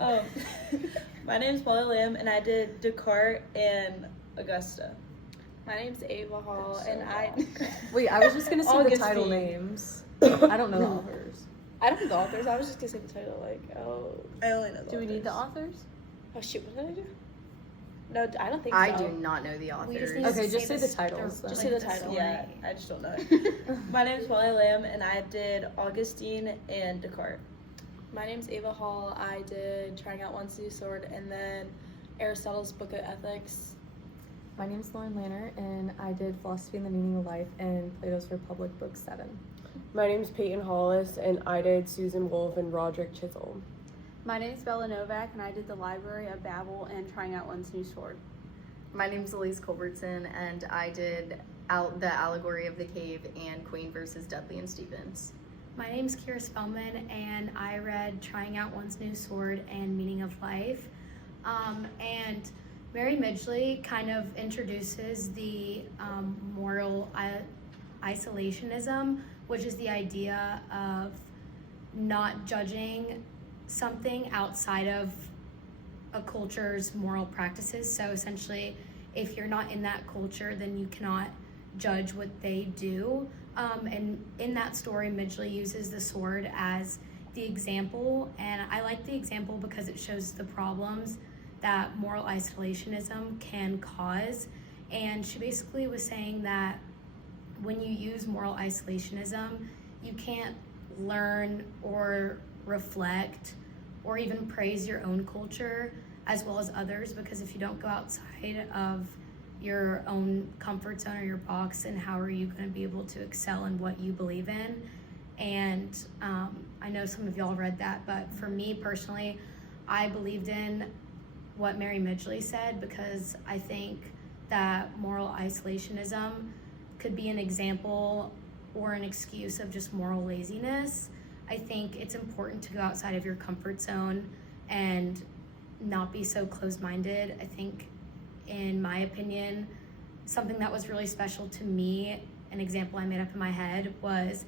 um, my name's Paula Lamb, and I did Descartes and Augusta. My name's Ava Hall, and I... Wait, I was just going to say the title names. I don't know the authors. I don't know the authors. I was just going to say the title, I only know the Do we need the authors? Oh, shoot, what did I do? No, I don't think so. I do not know the authors. Okay, just say the titles. Just say the title. Yeah, I just don't know it. My name's Paula Lamb, and I did Augustine and Descartes. My name's Ava Hall. I did Trying Out One's New Sword, and then Aristotle's Book of Ethics. My name's Lauren Lanner, and I did Philosophy and the Meaning of Life and Plato's Republic, Book 7. My name's Peyton Hollis, and I did Susan Wolf and Roderick Chisholm. My name is Bella Novak, and I did The Library of Babel and Trying Out One's New Sword. My name's Elise Culbertson, and I did The Allegory of the Cave and Queen versus Dudley and Stevens. My name's Kira Spellman, and I read Trying Out One's New Sword and Meaning of Life. And Mary Midgley kind of introduces the moral isolationism, which is the idea of not judging something outside of a culture's moral practices. So essentially, if you're not in that culture, then you cannot judge what they do. And in that story, Midgley uses the sword as the example, and I like the example because it shows the problems that moral isolationism can cause. And she basically was saying that when you use moral isolationism, you can't learn or reflect or even praise your own culture as well as others, because if you don't go outside of your own comfort zone or your box, and how are you going to be able to excel in what you believe in? And I know some of y'all read that, but for me personally, I believed in what Mary Midgley said, because I think that moral isolationism could be an example or an excuse of just moral laziness. I think it's important to go outside of your comfort zone and not be so closed-minded. I think, in my opinion, something that was really special to me, an example I made up in my head, was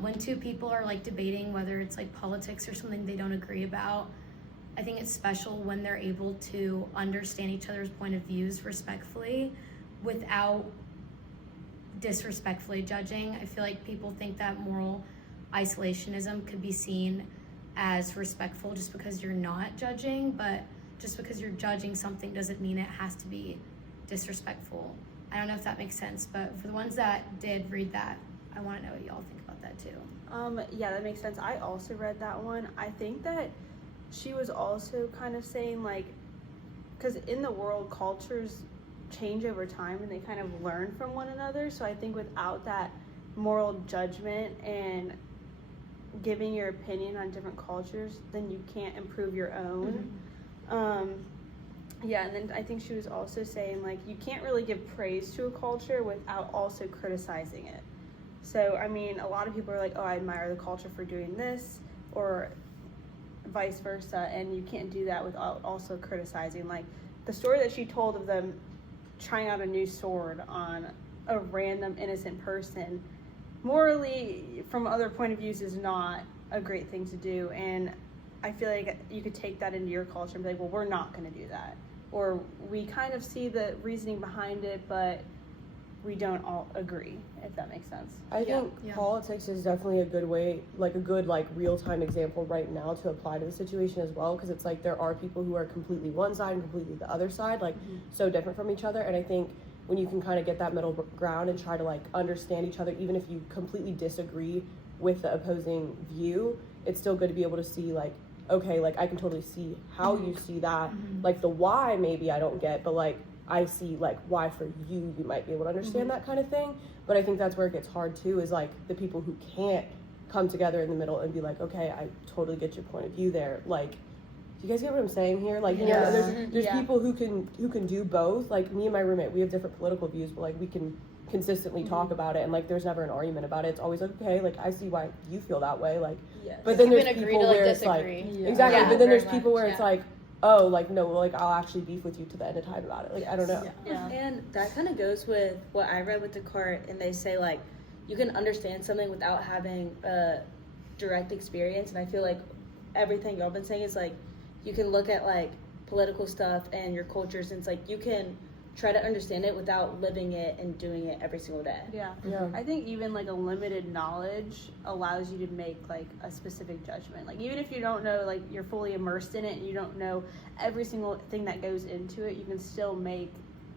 when two people are like debating whether it's like politics or something they don't agree about. I think it's special when they're able to understand each other's point of views respectfully without disrespectfully judging. I feel like people think that moral isolationism could be seen as respectful just because you're not judging, but just because you're judging something doesn't mean it has to be disrespectful. I don't know if that makes sense, but for the ones that did read that, I want to know what y'all think about that too. Yeah, that makes sense. I also read that one. I think that she was also kind of saying, like, because in the world, cultures change over time and they kind of learn from one another. So I think without that moral judgment and giving your opinion on different cultures, then you can't improve your own. Yeah, and then I think she was also saying, like, you can't really give praise to a culture without also criticizing it. So, I mean, a lot of people are like, oh, I admire the culture for doing this, or vice versa, and you can't do that without also criticizing. Like, the story that she told of them trying out a new sword on a random innocent person, morally, from other point of views, is not a great thing to do. And I feel like you could take that into your culture and be like, well, we're not going to do that. Or we kind of see the reasoning behind it, but we don't all agree, if that makes sense. I think politics is definitely a good way, like a good real-time example right now to apply to the situation as well, because it's like there are people who are completely one side and completely the other side, so different from each other. And I think when you can kind of get that middle ground and try to understand each other, even if you completely disagree with the opposing view, it's still good to be able to see okay, I can totally see how you see that, the why maybe I don't get, but I see why for you might be able to understand that kind of thing. But I think that's where it gets hard too, is the people who can't come together in the middle and be okay, I totally get your point of view there. Do you guys get what I'm saying here? There's people who can do both. Me and my roommate, we have different political views, but we can consistently talk about it, and there's never an argument about it. It's always okay, I see why you feel that way. But then there's people where it's exactly. But then there's people where it's oh, no, I'll actually beef with you to the end of time about it. I don't know. Yeah. And that kind of goes with what I read with Descartes, and they say, you can understand something without having a direct experience. And I feel everything y'all been saying is like, you can look at like political stuff and your cultures, and it's like you can try to understand it without living it and doing it every single day. Yeah. Yeah. I think even like a limited knowledge allows you to make like a specific judgment. Like even if you don't know, like you're fully immersed in it and you don't know every single thing that goes into it, you can still make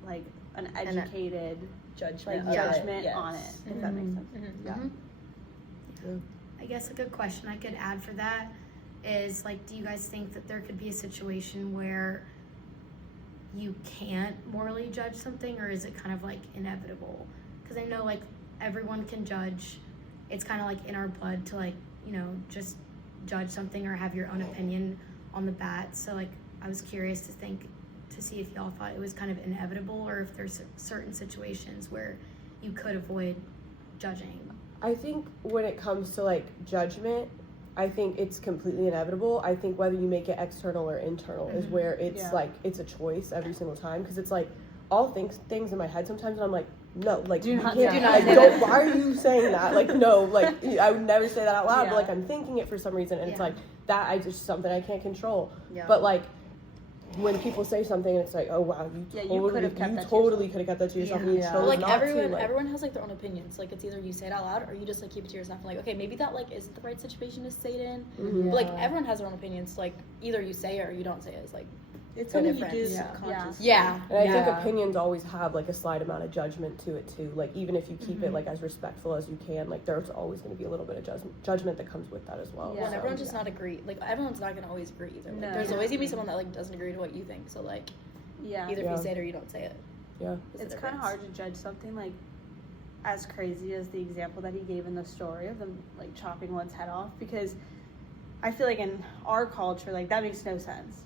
like an educated Judgment, like of it, judgment yes. on it, if that makes sense. Mhm. Yeah. I guess a good question I could add for that is like, do you guys think that there could be a situation where you can't morally judge something, or is it kind of like inevitable? Because I know like everyone can judge. It's kind of like in our blood to like, you know, just judge something or have your own opinion on the bat. So like I was curious to see if y'all thought it was kind of inevitable, or if there's certain situations where you could avoid judging. I think when it comes to like judgment, I think it's completely inevitable. I think whether you make it external or internal is where it's Yeah. like it's a choice every single time, because it's like I'll think things in my head sometimes and I'm like, no, like Do you not can't, say like, that. don't, why are you saying that? Like no, like I would never say that out loud, Yeah. but like I'm thinking it for some reason, and it's Yeah. like that I just something I can't control. Yeah. But like when people say something and it's like, oh wow, you Yeah, you totally could have kept that to totally could have kept that to yourself, and you Yeah. chose Like not everyone, to. Like, everyone has like their own opinions. Like it's either you say it out loud or you just like keep it to yourself and like, okay, maybe that like isn't the right situation to say it in. mhm. But like everyone has their own opinions. Like either you say it or you don't say it. It's like It's so something different. you do Yeah. subconsciously. yeah. And I think Yeah. opinions always have like a slight amount of judgment to it too. Like even if you keep it like as respectful as you can, like there's always going to be a little bit of judgment that comes with that as well. Yeah. Well, and So, everyone's just not agree. Like everyone's not gonna always agree either. Like, No. there's always gonna be someone that like doesn't agree to what you think. So like Yeah. either Yeah. you say it or you don't say it. Yeah. is the It's kind of difference. hard to judge something like as crazy as the example that he gave in the story of them like chopping one's head off, because I feel like in our culture like that makes no sense.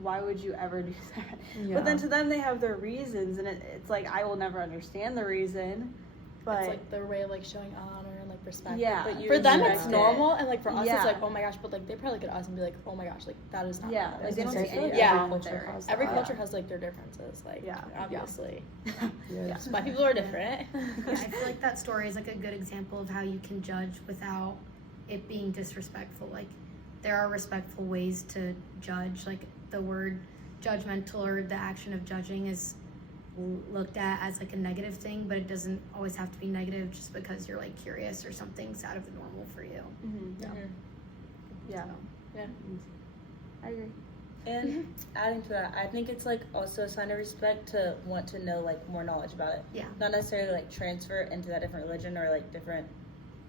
Why would you ever do that? But then to them they have their reasons, and it's like I will never understand the reason, but It's like their way of like showing honor and like respect. Yeah. But you For them respect it's it. normal, and like for us Yeah. it's like, oh my gosh, but like they probably look at us and be like, oh my gosh, like that is not yeah, normal. like they don't I see feel like anything Yeah. wrong with culture their has Every that. culture has like their differences, like Yeah. obviously. Yeah. My people are different. Yeah, I feel like that story is like a good example of how you can judge without it being disrespectful. Like there are respectful ways to judge. Like the word judgmental or the action of judging is looked at as like a negative thing, but it doesn't always have to be negative just because you're like curious or something's out of the normal for you. yeah. Yeah. I agree. And adding to that, I think it's like also a sign of respect to want to know like more knowledge about it. Yeah. Not necessarily like transfer into that different religion or like different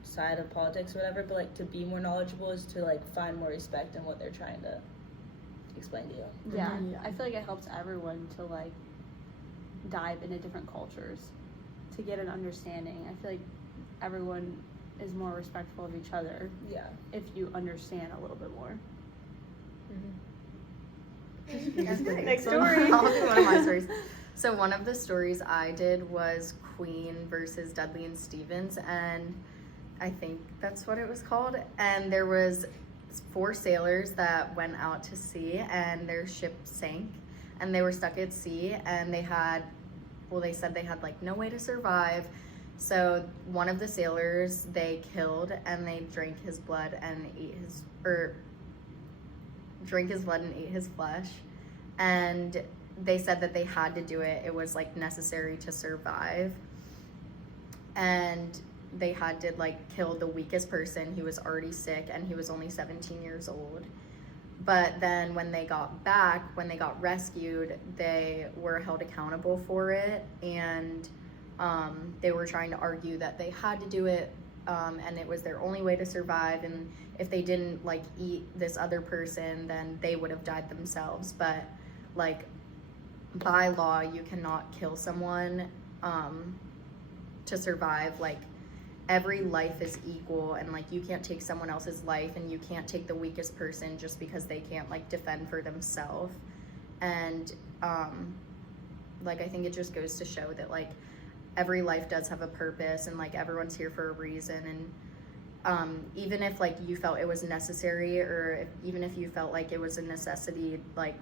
side of politics or whatever, but like to be more knowledgeable is to like find more respect in what they're trying to explain to you. Yeah, Mhm. I feel like it helps everyone to like dive into different cultures to get an understanding. I feel like everyone is more respectful of each other Yeah. if you understand a little bit more. Next story. I'll do one of my stories. So one of the stories I did was Queen versus Dudley and Stevens, and I think that's what it was called. And there was 4 sailors that went out to sea, and their ship sank, and they were stuck at sea, and they said they had like no way to survive. So one of the sailors they killed, and they drank his blood and ate his flesh, and they said that they had to do it. It was like necessary to survive, and they had to like kill the weakest person. He was already sick, and he was only 17 years old. But then when they got rescued, they were held accountable for it, and they were trying to argue that they had to do it, and it was their only way to survive, and if they didn't like eat this other person, then they would have died themselves. But like by law, you cannot kill someone to survive. Like every life is equal, and like you can't take someone else's life, and you can't take the weakest person just because they can't like defend for themselves. And like I think it just goes to show that like every life does have a purpose, and like everyone's here for a reason. And even if like you felt it was necessary, or even if you felt like it was a necessity, like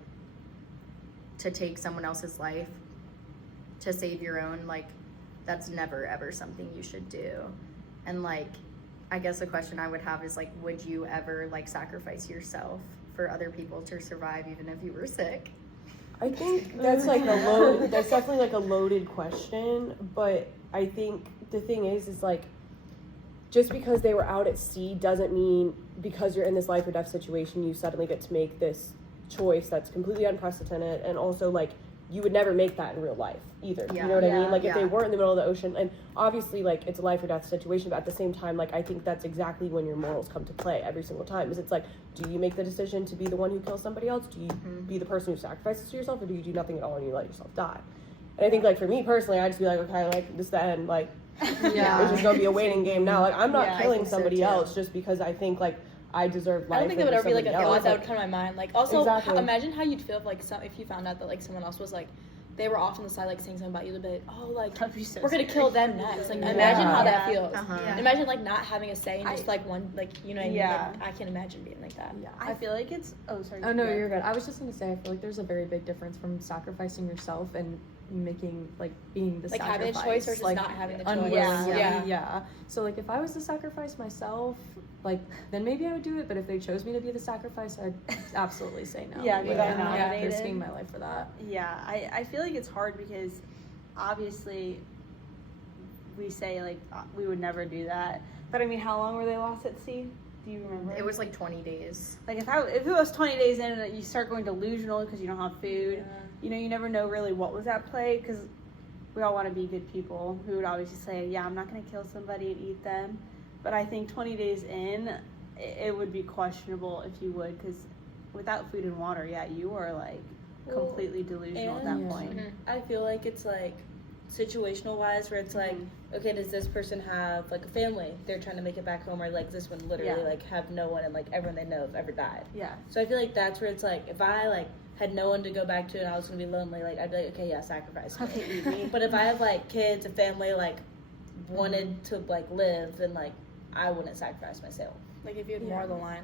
to take someone else's life to save your own, like that's never ever something you should do. And like I guess a question I would have is like, would you ever like sacrifice yourself for other people to survive even if you were sick? I think that's like that's definitely like a loaded question, but I think the thing is like, just because they were out at sea doesn't mean because you're in this life or death situation, you suddenly get to make this choice that's completely unprecedented, and also like, you would never make that in real life either. Yeah. You know what I Yeah. mean? Like, if they Yeah. weren't in the middle of the ocean, and obviously like it's a life or death situation, but at the same time, like I think that's exactly when your morals come to play every single time. Is it's like, do you make the decision to be the one who kills somebody else? Do you be the person who sacrifices to yourself, or do you do nothing at all and you let yourself die? And I think like for me personally, I'd just be like, okay, like this is the end. Like, Yeah. it's just gonna be a waiting game now. Like, I'm not Yeah, I killing think so, somebody too. else just because I think like I deserve life. I don't think that would over ever be like a somebody thought else. that Like, would come to my mind. Like, also, Exactly. imagine how you'd feel if, like, if you found out that, like, someone else was, like, they were off on the side, like, saying something about you, to be like, oh, like, That'd be so we're gonna scary. kill them next. Like, Yeah. imagine how that Yeah. feels. Uh-huh. Yeah. Imagine, like, not having a say in just, I- like, one, like, you know what I mean? Yeah. Like, I can't imagine being like that. Yeah. I feel like it's. Oh, sorry. Oh no, Yeah. you're good. I was just gonna say, I feel like there's a very big difference from sacrificing yourself and making like being the Like, sacrifice. having a choice versus like, not having the unwillingly. choice. Yeah. Yeah. So like, if I was to sacrifice myself, like then maybe I would do it. But if they chose me to be the sacrifice, I'd absolutely say no. Yeah, if you Like, got I'm not nominated. risking my life for that. Yeah, I feel like it's hard because obviously we say like we would never do that. But I mean, how long were they lost at sea? Do you remember? It was like 20 days. like if it was 20 days in and you start going delusional because you don't have food. You know, you never know really what was at play because we all want to be good people who would obviously say, yeah, I'm not going to kill somebody and eat them. But I think 20 days in, it would be questionable if you would, because without food and water, yeah, you are like Well, completely delusional at and- that point. I feel like it's like situational wise where it's like, okay, does this person have like a family they're trying to make it back home, or like this one literally Yeah. like have no one and like everyone they know have ever died. Yeah. So I feel like that's where it's like, if I like had no one to go back to and I was gonna be lonely, like I'd be like, okay, yeah, sacrifice me. Okay, eat me. But if I have like kids, a family, like wanted to like live, then like I wouldn't sacrifice myself. Like, if you had more on the line,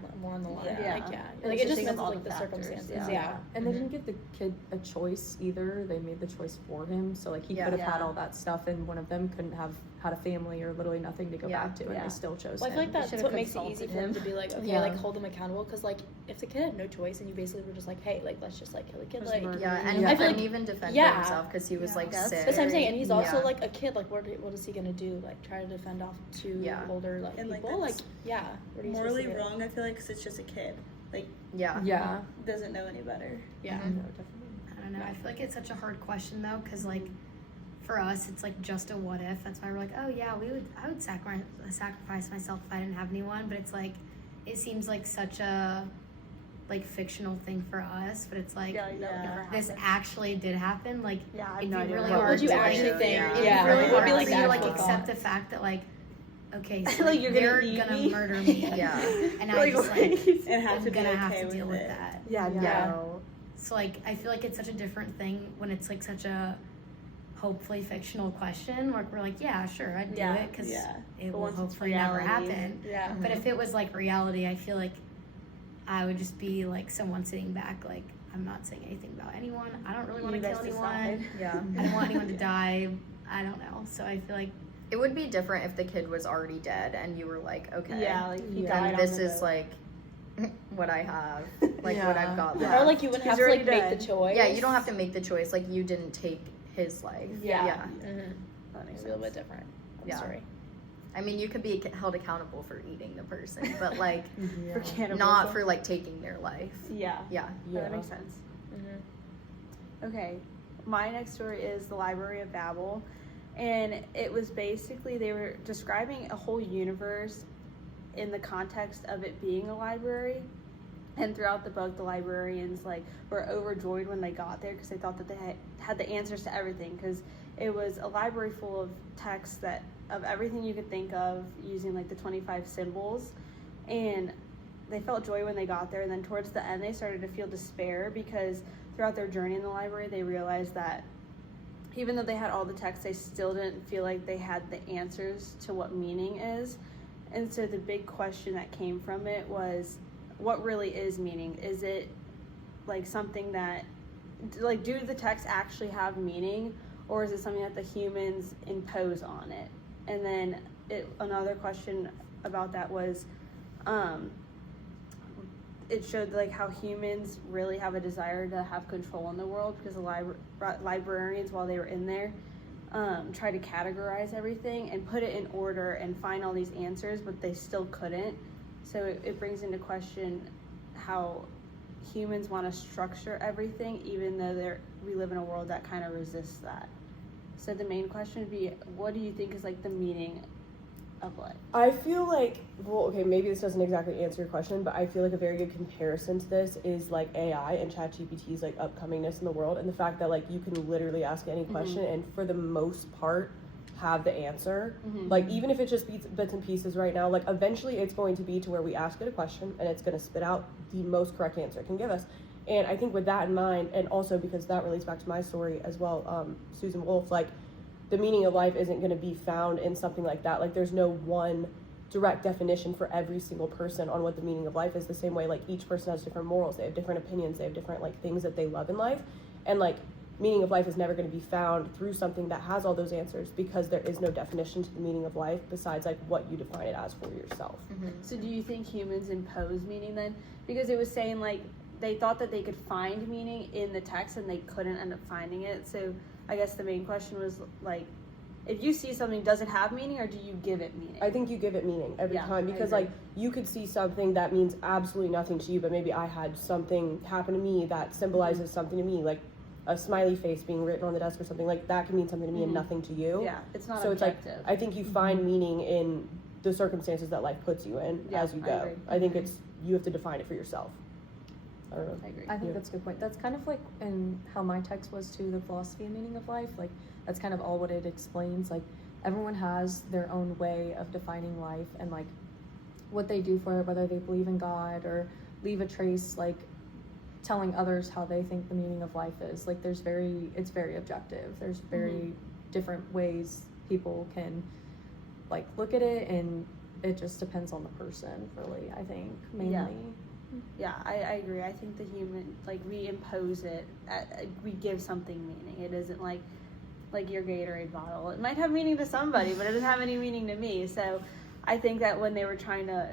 Yeah. like, yeah. And Like, it's it just just think depends of on, all like, the the factors, circumstances. yeah. Yeah. And they didn't give the kid a choice either. They made the choice for him. So like he Yeah. could have had Yeah. all that stuff, and one of them couldn't have had a family or literally nothing to go Yeah. back to, and Yeah. they still chose Well, I feel him. like that's should've what makes it easy consulted for him him. to be like, okay, Yeah. like hold them accountable. Because like, if the kid had no choice and you basically were just like, hey, like let's just like kill the kid, Just like. murder Yeah, him. and he I feel couldn't like- even defend yeah. himself because he was like That's sick. That's what I'm saying, and he's also Yeah. like a kid. Like, what is he gonna do? Like, try to defend off two Yeah. older like And, like, people? Like, that's yeah. What are you supposed morally to do? wrong. I feel like 'cause it's just a kid, like Yeah. Yeah. doesn't know any better. Yeah. No, definitely. I don't know. I feel like it's such a hard question though, because like for us, it's like just a what if. That's why we're like, oh yeah, I would sacrifice myself if I didn't have anyone. But it's like, it seems like such a like fictional thing for us. But it's like Yeah, like, that would never this happen. actually did happen. Like Yeah, I have it'd no be idea really what hard would you to, actually like, think? Yeah. it'd Yeah. be really What would hard be, like, for you the to like actual accept thought? the fact that like, okay, so Like, like, you're gonna they're eat gonna me? murder me. Yeah. And I Like, just like And have I'm to be gonna okay have to with deal with it. that. Yeah, Yeah. no. So like I feel like it's such a different thing when it's like such a hopefully fictional question. Like we're like, yeah, sure, I'd do Yeah, it because yeah. it But will once it's hopefully never reality- happen. Yeah. But if it was like reality, I feel like I would just be like someone sitting back, like I'm not saying anything about anyone. I don't really want to You kill guys anyone. decide. Yeah. I don't want anyone to die. I don't know. So I feel like It would be different if the kid was already dead and you were like, okay. Yeah, like he Yeah. died And on this the is boat. like what I have, like what Yeah. I've got Yeah. Or left. like you wouldn't He's have to like already make the dead. choice. Yeah, you don't have to make the choice. Like you didn't take his life. Yeah. Yeah. Mm-hmm. That makes It's a little sense. bit different. I'm Yeah. sorry. I mean, you could be held accountable for eating the person, but like For cannibalism. not for like taking their life. Yeah. Yeah. Yeah, that makes sense. Mm-hmm. Okay, my next story is the Library of Babel, and it was basically they were describing a whole universe in the context of it being a library. And throughout the book, the librarians like were overjoyed when they got there because they thought that they had the answers to everything, because it was a library full of texts that of everything you could think of using like the 25 symbols, and they felt joy when they got there. And then towards the end, they started to feel despair because throughout their journey in the library, they realized that even though they had all the text, they still didn't feel like they had the answers to what meaning is. And so the big question that came from it was, what really is meaning? Is it like something that, like, do the texts actually have meaning, or is it something that the humans impose on it? And then another question about that was, it showed like how humans really have a desire to have control in the world, because the librarians, while they were in there, tried to categorize everything and put it in order and find all these answers, but they still couldn't. So it brings into question how humans want to structure everything, even though we live in a world that kind of resists that. So the main question would be, what do you think is like the meaning of life? I feel like, well, okay, maybe this doesn't exactly answer your question, but I feel like a very good comparison to this is like AI and ChatGPT's like upcomingness in the world, and the fact that like you can literally ask any question and for the most part have the answer. Like even if it just bits and pieces right now, like eventually it's going to be to where we ask it a question and it's going to spit out the most correct answer it can give us. And I think with that in mind, and also because that relates back to my story as well, Susan Wolf, like the meaning of life isn't going to be found in something like that. Like there's no one direct definition for every single person on what the meaning of life is. The same way like each person has different morals, they have different opinions, they have different like things that they love in life, and like meaning of life is never going to be found through something that has all those answers, because there is no definition to the meaning of life besides like what you define it as for yourself. So do you think humans impose meaning then? Because it was saying like they thought that they could find meaning in the text and they couldn't end up finding it. So I guess the main question was like, if you see something, does it have meaning, or do you give it meaning? I think you give it meaning every time, because like you could see something that means absolutely nothing to you, but maybe I had something happen to me that symbolizes something to me, like a smiley face being written on the desk or something, like that can mean something to me and nothing to you. Yeah, it's not so objective. It's like I think you find meaning in the circumstances that life puts you in as you go. I think it's, you have to define it for yourself. I don't know. I agree. I think that's a good point. That's kind of like in how my text was to the philosophy and meaning of life. Like that's kind of all what it explains. Like everyone has their own way of defining life and like what they do for it, whether they believe in God or leave a trace, like telling others how they think the meaning of life is. Like it's very objective. There's very different ways people can like look at it, and it just depends on the person, really, I think, mainly. Yeah, I agree. I think the human, like, we impose it, we give something meaning. It isn't like your Gatorade bottle. It might have meaning to somebody, but it doesn't have any meaning to me. So I think that when they were trying to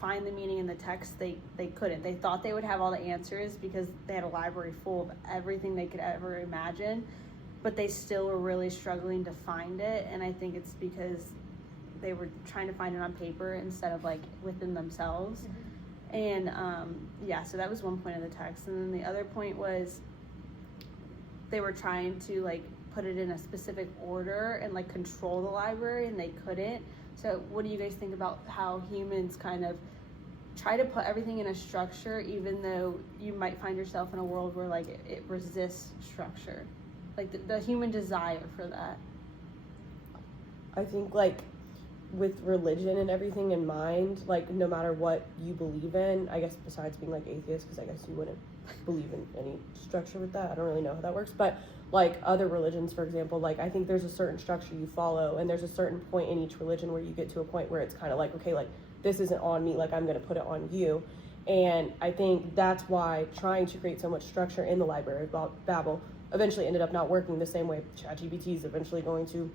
find the meaning in the text, they couldn't. They thought they would have all the answers because they had a library full of everything they could ever imagine, but they still were really struggling to find it. And I think it's because they were trying to find it on paper instead of like within themselves. And so that was one point of the text. And then the other point was they were trying to like put it in a specific order and like control the library, and they couldn't. So what do you guys think about how humans kind of try to put everything in a structure, even though you might find yourself in a world where like it resists structure, like the human desire for that? I think like with religion and everything in mind, like no matter what you believe in, I guess besides being like atheist, because I guess you wouldn't believe in any structure with that. I don't really know how that works, but like other religions, for example, like I think there's a certain structure you follow, and there's a certain point in each religion where you get to a point where it's kind of like, okay, like this isn't on me, like I'm going to put it on you. And I think that's why trying to create so much structure in the Library of Babel eventually ended up not working the same way ChatGPT is eventually going to,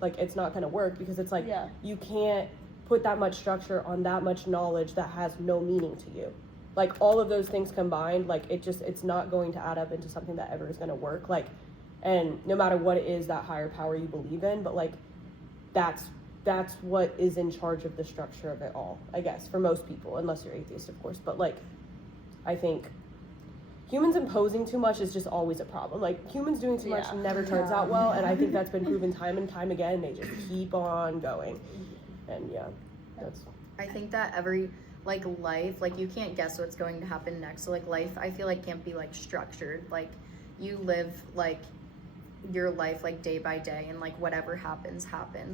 like it's not going to work, because it's like you can't put that much structure on that much knowledge that has no meaning to you. Like all of those things combined, like it's not going to add up into something that ever is going to work. Like, and no matter what it is, that higher power you believe in, but like that's what is in charge of the structure of it all, I guess, for most people, unless you're atheist, of course. But like I think humans imposing too much is just always a problem. Like humans doing too much never turns out well, and I think that's been proven time and time again. They just keep on going. And I think that every like life, like you can't guess what's going to happen next. So like life, I feel like can't be like structured. Like you live like your life like day by day, and like whatever happens.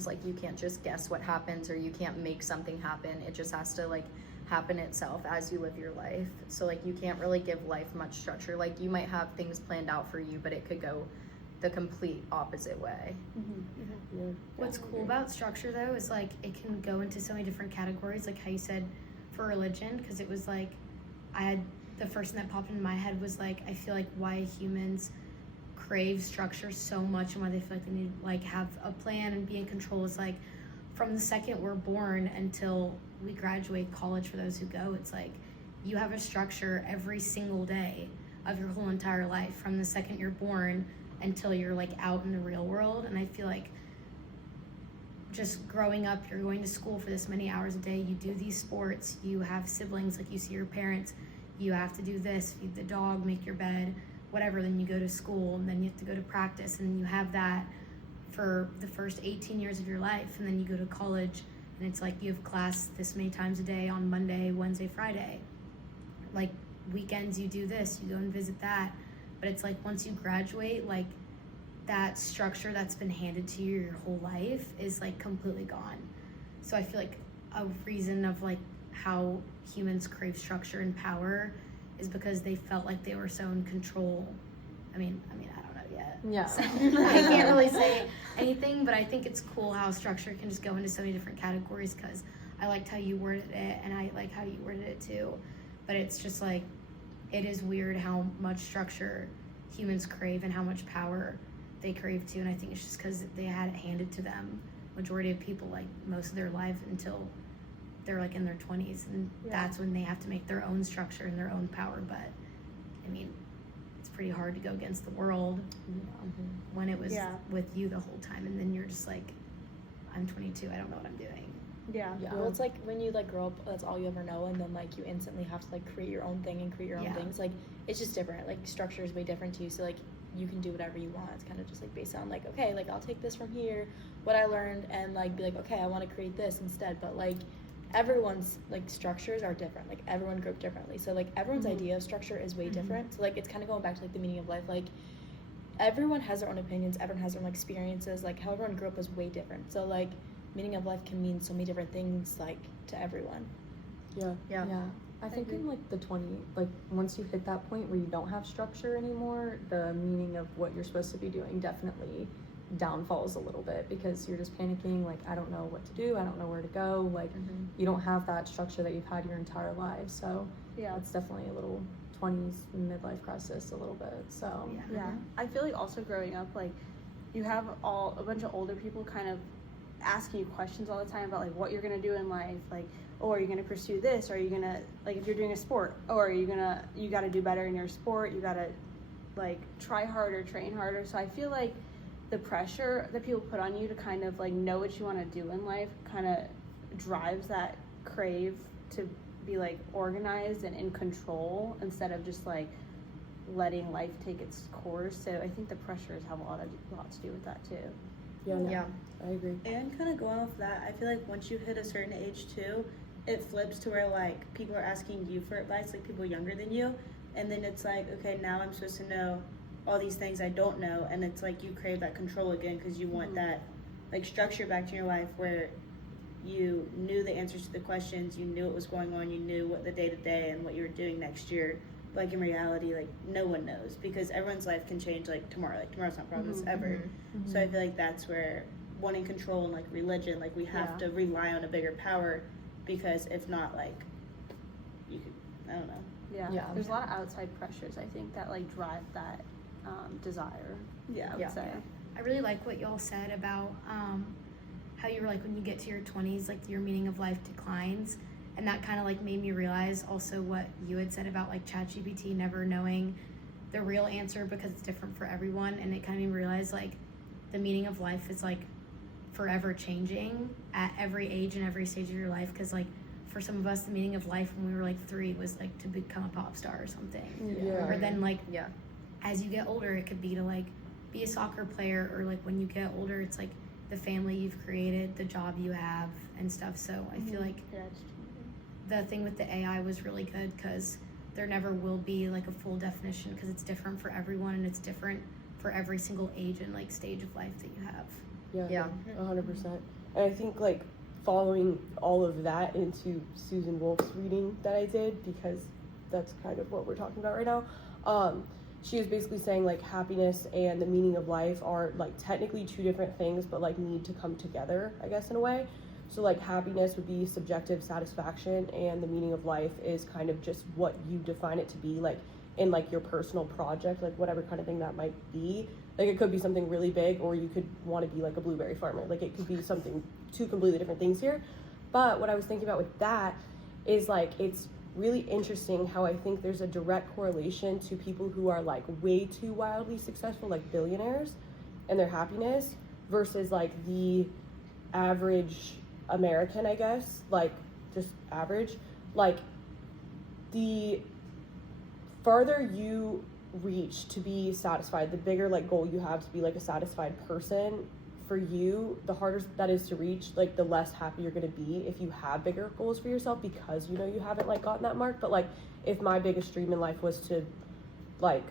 Like you can't just guess what happens, or you can't make something happen. It just has to like happen itself as you live your life. So like you can't really give life much structure. Like you might have things planned out for you, but it could go the complete opposite way. What's cool about structure though is like it can go into so many different categories, like how you said for religion, because it was like the first thing that popped into my head was like I feel like why humans crave structure so much and why they feel like they need like have a plan and be in control is like from the second we're born until we graduate college, for those who go, it's like you have a structure every single day of your whole entire life from the second you're born until you're like out in the real world. And I feel like just growing up, you're going to school for this many hours a day, you do these sports, you have siblings, like you see your parents, you have to do this, feed the dog, make your bed, whatever, then you go to school, and then you have to go to practice, and then you have that for the first 18 years of your life, and then you go to college, and it's like you have class this many times a day on Monday, Wednesday, Friday. Like weekends you do this, you go and visit that, but it's like once you graduate, like that structure that's been handed to you your whole life is like completely gone. So I feel like a reason of like how humans crave structure and power is because they felt like they were so in control. I mean, I don't know yet. Yeah. So I can't really say anything, but I think it's cool how structure can just go into so many different categories, because I liked how you worded it and I like how you worded it too. But it's just like, it is weird how much structure humans crave and how much power they crave too. And I think it's just because they had it handed to them. Majority of people, like most of their life until they're like in their 20s, and that's when they have to make their own structure and their own power. But I mean, it's pretty hard to go against the world when it was with you the whole time, and then you're just like, I'm 22, I don't know what I'm doing. Yeah. Well, it's like when you like grow up, that's all you ever know, and then like you instantly have to like create your own thing and create your own things. Like it's just different. Like structure is way different too. So like you can do whatever you want. It's kind of just like based on like, okay, like I'll take this from here, what I learned, and like be like, okay, I want to create this instead. But like everyone's like structures are different. Like everyone grew up differently. So like everyone's idea of structure is way different. So like it's kind of going back to like the meaning of life. Like everyone has their own opinions. Everyone has their own experiences. Like how everyone grew up was way different. So like meaning of life can mean so many different things like to everyone. Yeah. I think in like the 20, like once you hit that point where you don't have structure anymore, the meaning of what you're supposed to be doing definitely downfalls a little bit, because you're just panicking, like I don't know what to do, I don't know where to go, like you don't have that structure that you've had your entire life. So it's definitely a little 20s midlife crisis a little bit. So I feel like also growing up, like you have a bunch of older people kind of asking you questions all the time about like what you're gonna do in life, like, oh, are you gonna pursue this, or are you gonna, like, if you're doing a sport, or are you gotta do better in your sport, you gotta like try harder, train harder. So I feel like the pressure that people put on you to kind of like know what you want to do in life kind of drives that crave to be like organized and in control instead of just like letting life take its course. So I think the pressures have a lot to do with that too. I agree. And kind of going off that, I feel like once you hit a certain age too, it flips to where like people are asking you for advice, like people younger than you, and then it's like, okay, now I'm supposed to know all these things I don't know, and it's like you crave that control again because you want that like structure back to your life where you knew the answers to the questions, you knew what was going on, you knew what the day-to-day and what you were doing next year. But like in reality, like no one knows, because everyone's life can change like tomorrow. Like tomorrow's not promised ever. So I feel like that's where wanting control and like religion, like we have to rely on a bigger power, because if not, like you could, I don't know. There's a lot of outside pressures, I think, that like drive that desire. I would say. I really like what y'all said about how you were like, when you get to your 20s, like your meaning of life declines. And that kind of like made me realize also what you had said about like ChatGPT never knowing the real answer because it's different for everyone. And it kind of made me realize like the meaning of life is like forever changing at every age and every stage of your life. Because like for some of us, the meaning of life when we were like 3 was like to become a pop star or something. Or then like as you get older, it could be to like be a soccer player, or like when you get older, it's like the family you've created, the job you have and stuff. So I feel like the thing with the AI was really good, because there never will be like a full definition, because it's different for everyone and it's different for every single age and like stage of life that you have. 100%. And I think like following all of that into Susan Wolf's reading that I did, because that's kind of what we're talking about right now. She was basically saying like happiness and the meaning of life are like technically 2 different things, but like need to come together, I guess, in a way. So like happiness would be subjective satisfaction, and the meaning of life is kind of just what you define it to be, like in like your personal project, like whatever kind of thing that might be. Like it could be something really big, or you could want to be like a blueberry farmer. Like it could be something two completely different things here. But what I was thinking about with that is like, it's really interesting how I think there's a direct correlation to people who are like way too wildly successful, like billionaires, and their happiness versus like the average American, I guess, like just average. Like the farther you reach to be satisfied, the bigger like goal you have to be like a satisfied person, for you, the harder that is to reach, like the less happy you're going to be if you have bigger goals for yourself, because you know you haven't like gotten that mark. But like if my biggest dream in life was to like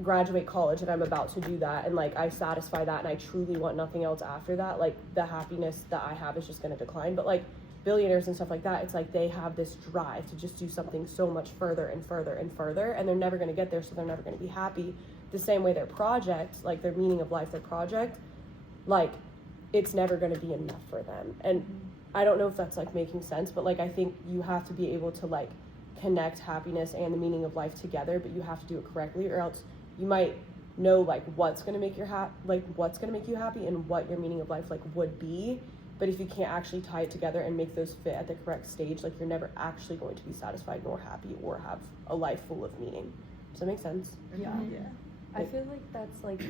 graduate college and I'm about to do that, and like I satisfy that and I truly want nothing else after that, like the happiness that I have is just going to decline. But like billionaires and stuff like that, it's like they have this drive to just do something so much further and further and further, and they're never going to get there, so they're never going to be happy. The same way their project, like their meaning of life, their project, like it's never going to be enough for them. And I don't know if that's like making sense, but like I think you have to be able to like connect happiness and the meaning of life together, but you have to do it correctly, or else you might know like what's going to make what's going to make you happy and what your meaning of life like would be. But if you can't actually tie it together and make those fit at the correct stage, like you're never actually going to be satisfied nor happy or have a life full of meaning. Does that make sense? Yeah. I feel like that's like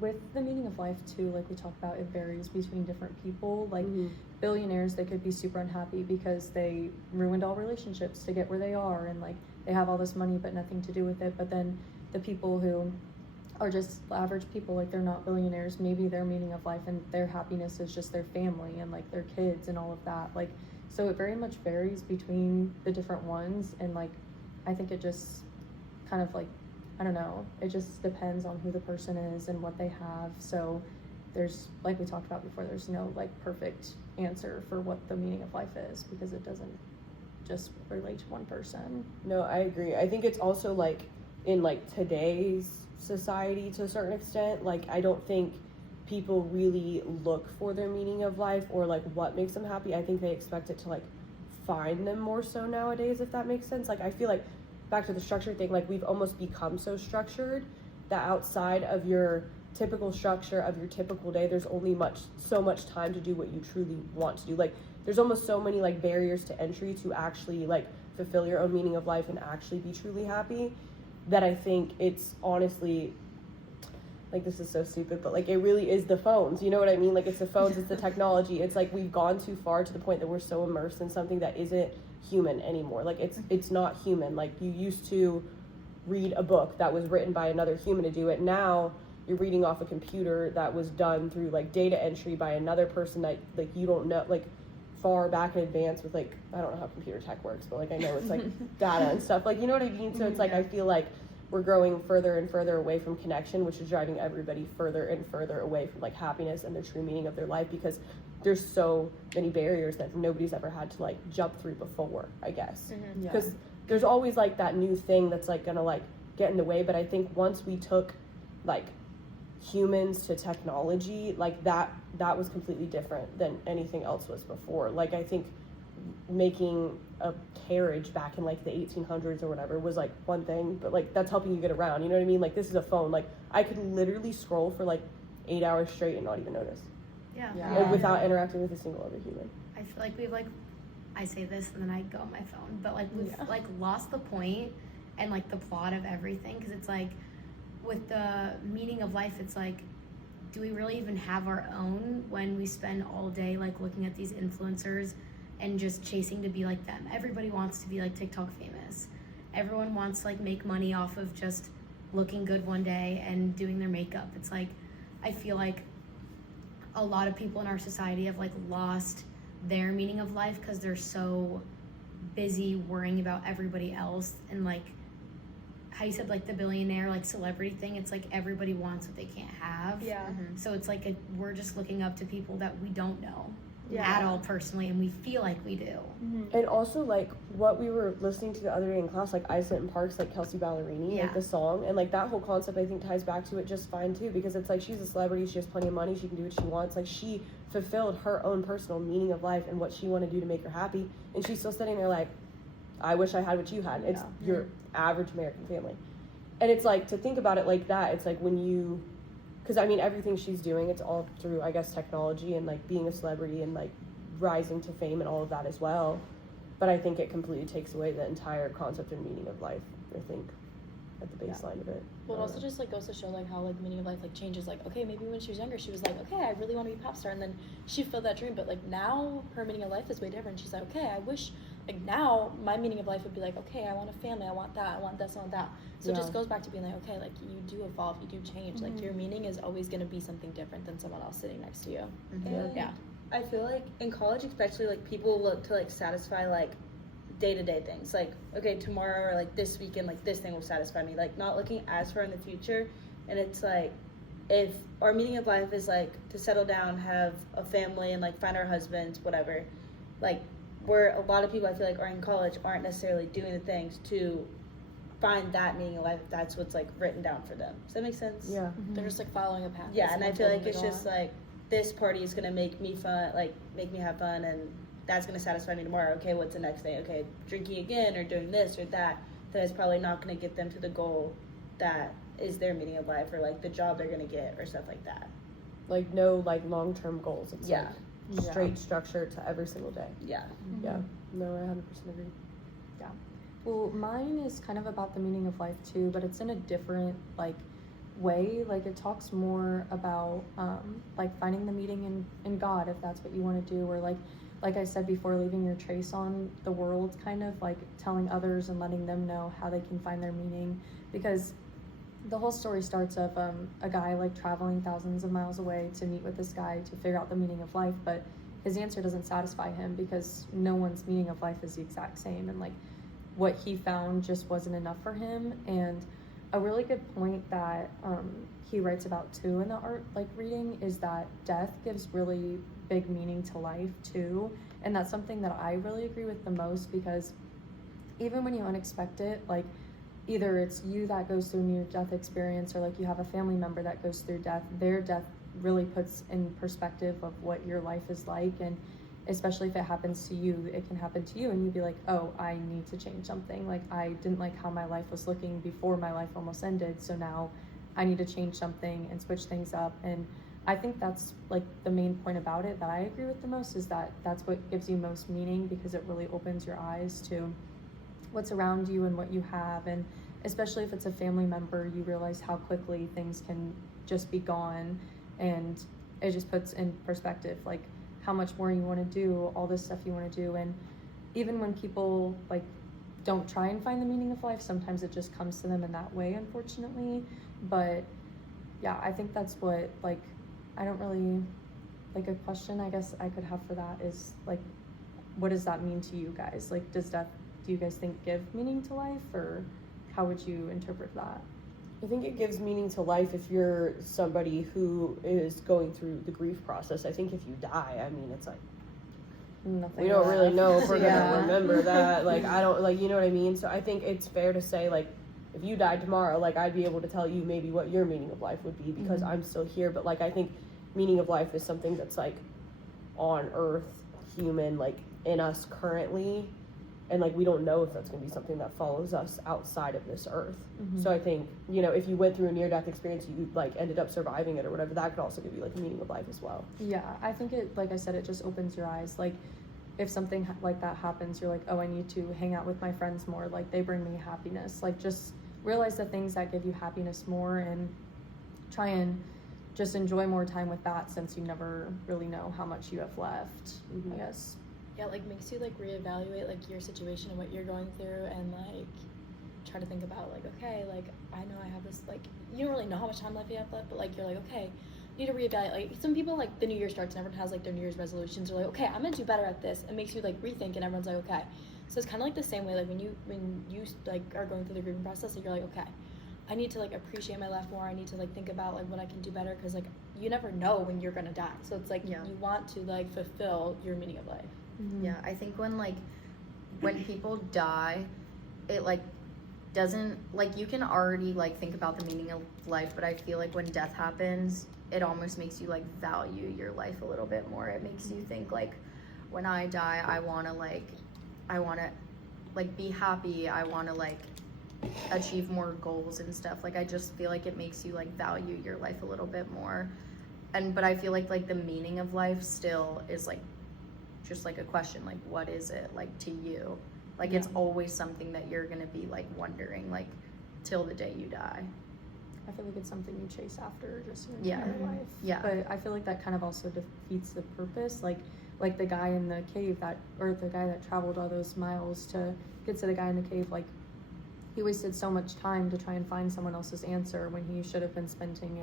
with the meaning of life too, like we talked about, it varies between different people. Like billionaires, they could be super unhappy because they ruined all relationships to get where they are, and like they have all this money but nothing to do with it. But then the people who are just average people, like they're not billionaires, maybe their meaning of life and their happiness is just their family and like their kids and all of that. Like, so it very much varies between the different ones, and like I think it just kind of like, I don't know, it just depends on who the person is and what they have. So there's, like we talked about before, there's no like perfect answer for what the meaning of life is, because it doesn't just relate to one person. No, I agree. I think it's also like in like today's society to a certain extent, like I don't think people really look for their meaning of life or like what makes them happy. I think they expect it to like find them more so nowadays, if that makes sense. Like I feel like, back to the structure thing, like we've almost become so structured that outside of your typical structure of your typical day, there's only so much time to do what you truly want to do. Like there's almost so many like barriers to entry to actually like fulfill your own meaning of life and actually be truly happy, that I think it's honestly, like this is so stupid, but like it really is the phones, you know what I mean? Like it's the phones, it's the technology. It's like we've gone too far to the point that we're so immersed in something that isn't human anymore. Like it's not human. Like you used to read a book that was written by another human to do it. Now you're reading off a computer that was done through like data entry by another person that like you don't know, like far back in advance with like, I don't know how computer tech works, but like I know it's like data and stuff, like you know what I mean? So it's like I feel like we're growing further and further away from connection, which is driving everybody further and further away from like happiness and the true meaning of their life, because there's so many barriers that nobody's ever had to like jump through before, I guess. Because there's always like that new thing that's like gonna like get in the way. But I think once we took like humans to technology, like that was completely different than anything else was before. Like I think making a carriage back in like the 1800s or whatever was like one thing, but like that's helping you get around, you know what I mean? Like this is a phone, like I could literally scroll for like 8 hours straight and not even notice. Yeah. Without interacting with a single other human. I feel like we've like, I say this and then I go on my phone, but like we've like lost the point and like the plot of everything, because it's like with the meaning of life, it's like, do we really even have our own when we spend all day like looking at these influencers and just chasing to be like them? Everybody wants to be like TikTok famous. Everyone wants to like make money off of just looking good one day and doing their makeup. It's like, I feel like a lot of people in our society have like lost their meaning of life because they're so busy worrying about everybody else. And like how you said, like the billionaire like celebrity thing, it's like everybody wants what they can't have. So it's like we're just looking up to people that we don't know at all personally, and we feel like we do. And also like what we were listening to the other day in class, like Islip and Parks, like Kelsey Ballerini, like the song, and like that whole concept I think ties back to it just fine too, because it's like she's a celebrity, she has plenty of money, she can do what she wants, like she fulfilled her own personal meaning of life and what she wanted to do to make her happy, and she's still sitting there like, I wish I had what you had. It's your average American family. And it's like, to think about it like that, it's like when you because I mean everything she's doing, it's all through, I guess, technology and like being a celebrity and like rising to fame and all of that as well. But I think it completely takes away the entire concept and meaning of life, I think, at the baseline of it. Well, it also just like goes to show like how like meaning of life like changes. Like, okay, maybe when she was younger, she was like, okay, I really want to be a pop star, and then she fulfilled that dream. But like now, her meaning of life is way different. She's like, okay, I wish like now my meaning of life would be like, okay, I want a family, I want that, I want this, I want that. So it just goes back to being like, okay, like you do evolve, you do change. Like your meaning is always going to be something different than someone else sitting next to you. And Yeah. I feel like in college, especially, like people look to like satisfy like day-to-day things, like okay, tomorrow or like this weekend, like this thing will satisfy me, like not looking as far in the future. And it's like, if our meaning of life is like to settle down, have a family, and like find our husbands, whatever, like where a lot of people I feel like are in college aren't necessarily doing the things to find that meaning of life, if that's what's like written down for them. Does that make sense? Yeah. They're just like following a path. Yeah, that and I someone feel told like them it's to go just on. like, this party is gonna make me fun, like make me have fun, and that's gonna satisfy me tomorrow. Okay, what's the next day? Okay, drinking again or doing this or that. That is probably not gonna get them to the goal that is their meaning of life, or like the job they're gonna get or stuff like that. Like no like long-term goals. It's Yeah. like straight structure to every single day. Yeah. Yeah. No, I 100% agree. Well, mine is kind of about the meaning of life too, but it's in a different like way. Like it talks more about like finding the meaning in God, if that's what you want to do, or like I said before, leaving your trace on the world, kind of like telling others and letting them know how they can find their meaning. Because the whole story starts of a guy like traveling thousands of miles away to meet with this guy to figure out the meaning of life, but his answer doesn't satisfy him because no one's meaning of life is the exact same, and like what he found just wasn't enough for him. And a really good point that he writes about too in the art like reading is that death gives really big meaning to life too, and that's something that I really agree with the most, because even when you unexpect it, like either it's you that goes through a near-death experience, or like you have a family member that goes through death, their death really puts in perspective of what your life is like. And especially if it happens to you, it can happen to you and you'd be like, oh, I need to change something. Like I didn't like how my life was looking before my life almost ended, so now I need to change something and switch things up. And I think that's like the main point about it that I agree with the most, is that that's what gives you most meaning, because it really opens your eyes to what's around you and what you have. And especially if it's a family member, you realize how quickly things can just be gone, and it just puts in perspective like how much more you want to do, all this stuff you want to do. And even when people like don't try and find the meaning of life, sometimes it just comes to them in that way, unfortunately. But yeah, I think that's what, like, I don't really, like, a question I guess I could have for that is like, what does that mean to you guys? Like, do you guys think give meaning to life, or how would you interpret that? I think it gives meaning to life if you're somebody who is going through the grief process. I think if you die, I mean, it's like, Nothing we don't really left. know if we're Yeah. gonna remember that. Like, I don't, like, you know what I mean? So I think it's fair to say, like, if you died tomorrow, like, I'd be able to tell you maybe what your meaning of life would be, because I'm still here. But, like, I think meaning of life is something that's, like, on earth, human, like, in us currently. And, like, we don't know if that's going to be something that follows us outside of this earth. So I think, you know, if you went through a near-death experience, you, like, ended up surviving it or whatever, that could also give you, like, a meaning of life as well. Yeah, I think it, like I said, it just opens your eyes. Like, if something like that happens, you're like, oh, I need to hang out with my friends more. Like, they bring me happiness. Like, just realize the things that give you happiness more, and try and just enjoy more time with that, since you never really know how much you have left, I guess. Yeah, like makes you like reevaluate like your situation and what you're going through, and like try to think about like, okay, like I know I have this, like you don't really know how much time left you have left, but like you're like, okay, you need to reevaluate. Like some people, like the new year starts and everyone has like their New Year's resolutions. They're like, okay, I'm gonna do better at this. It makes you like rethink, and everyone's like, okay. So it's kind of like the same way, like when you like are going through the grieving process, like you're like, okay, I need to like appreciate my life more. I need to like think about like what I can do better, because like you never know when you're gonna die. So it's like you want to like fulfill your meaning of life. Yeah, I think when people die, it like doesn't, like you can already like think about the meaning of life, but I feel like when death happens, it almost makes you like value your life a little bit more. It makes you think like, when I die, I wanna be happy. I wanna like achieve more goals and stuff. Like I just feel like it makes you like value your life a little bit more. But I feel like the meaning of life still is like just like a question, like what is it like to you? Like it's always something that you're gonna be like wondering like till the day you die. I feel like it's something you chase after just your Yeah. entire life. Yeah. But I feel like that kind of also defeats the purpose. Like the guy in the cave or the guy that traveled all those miles to get to the guy in the cave, like he wasted so much time to try and find someone else's answer when he should have been spending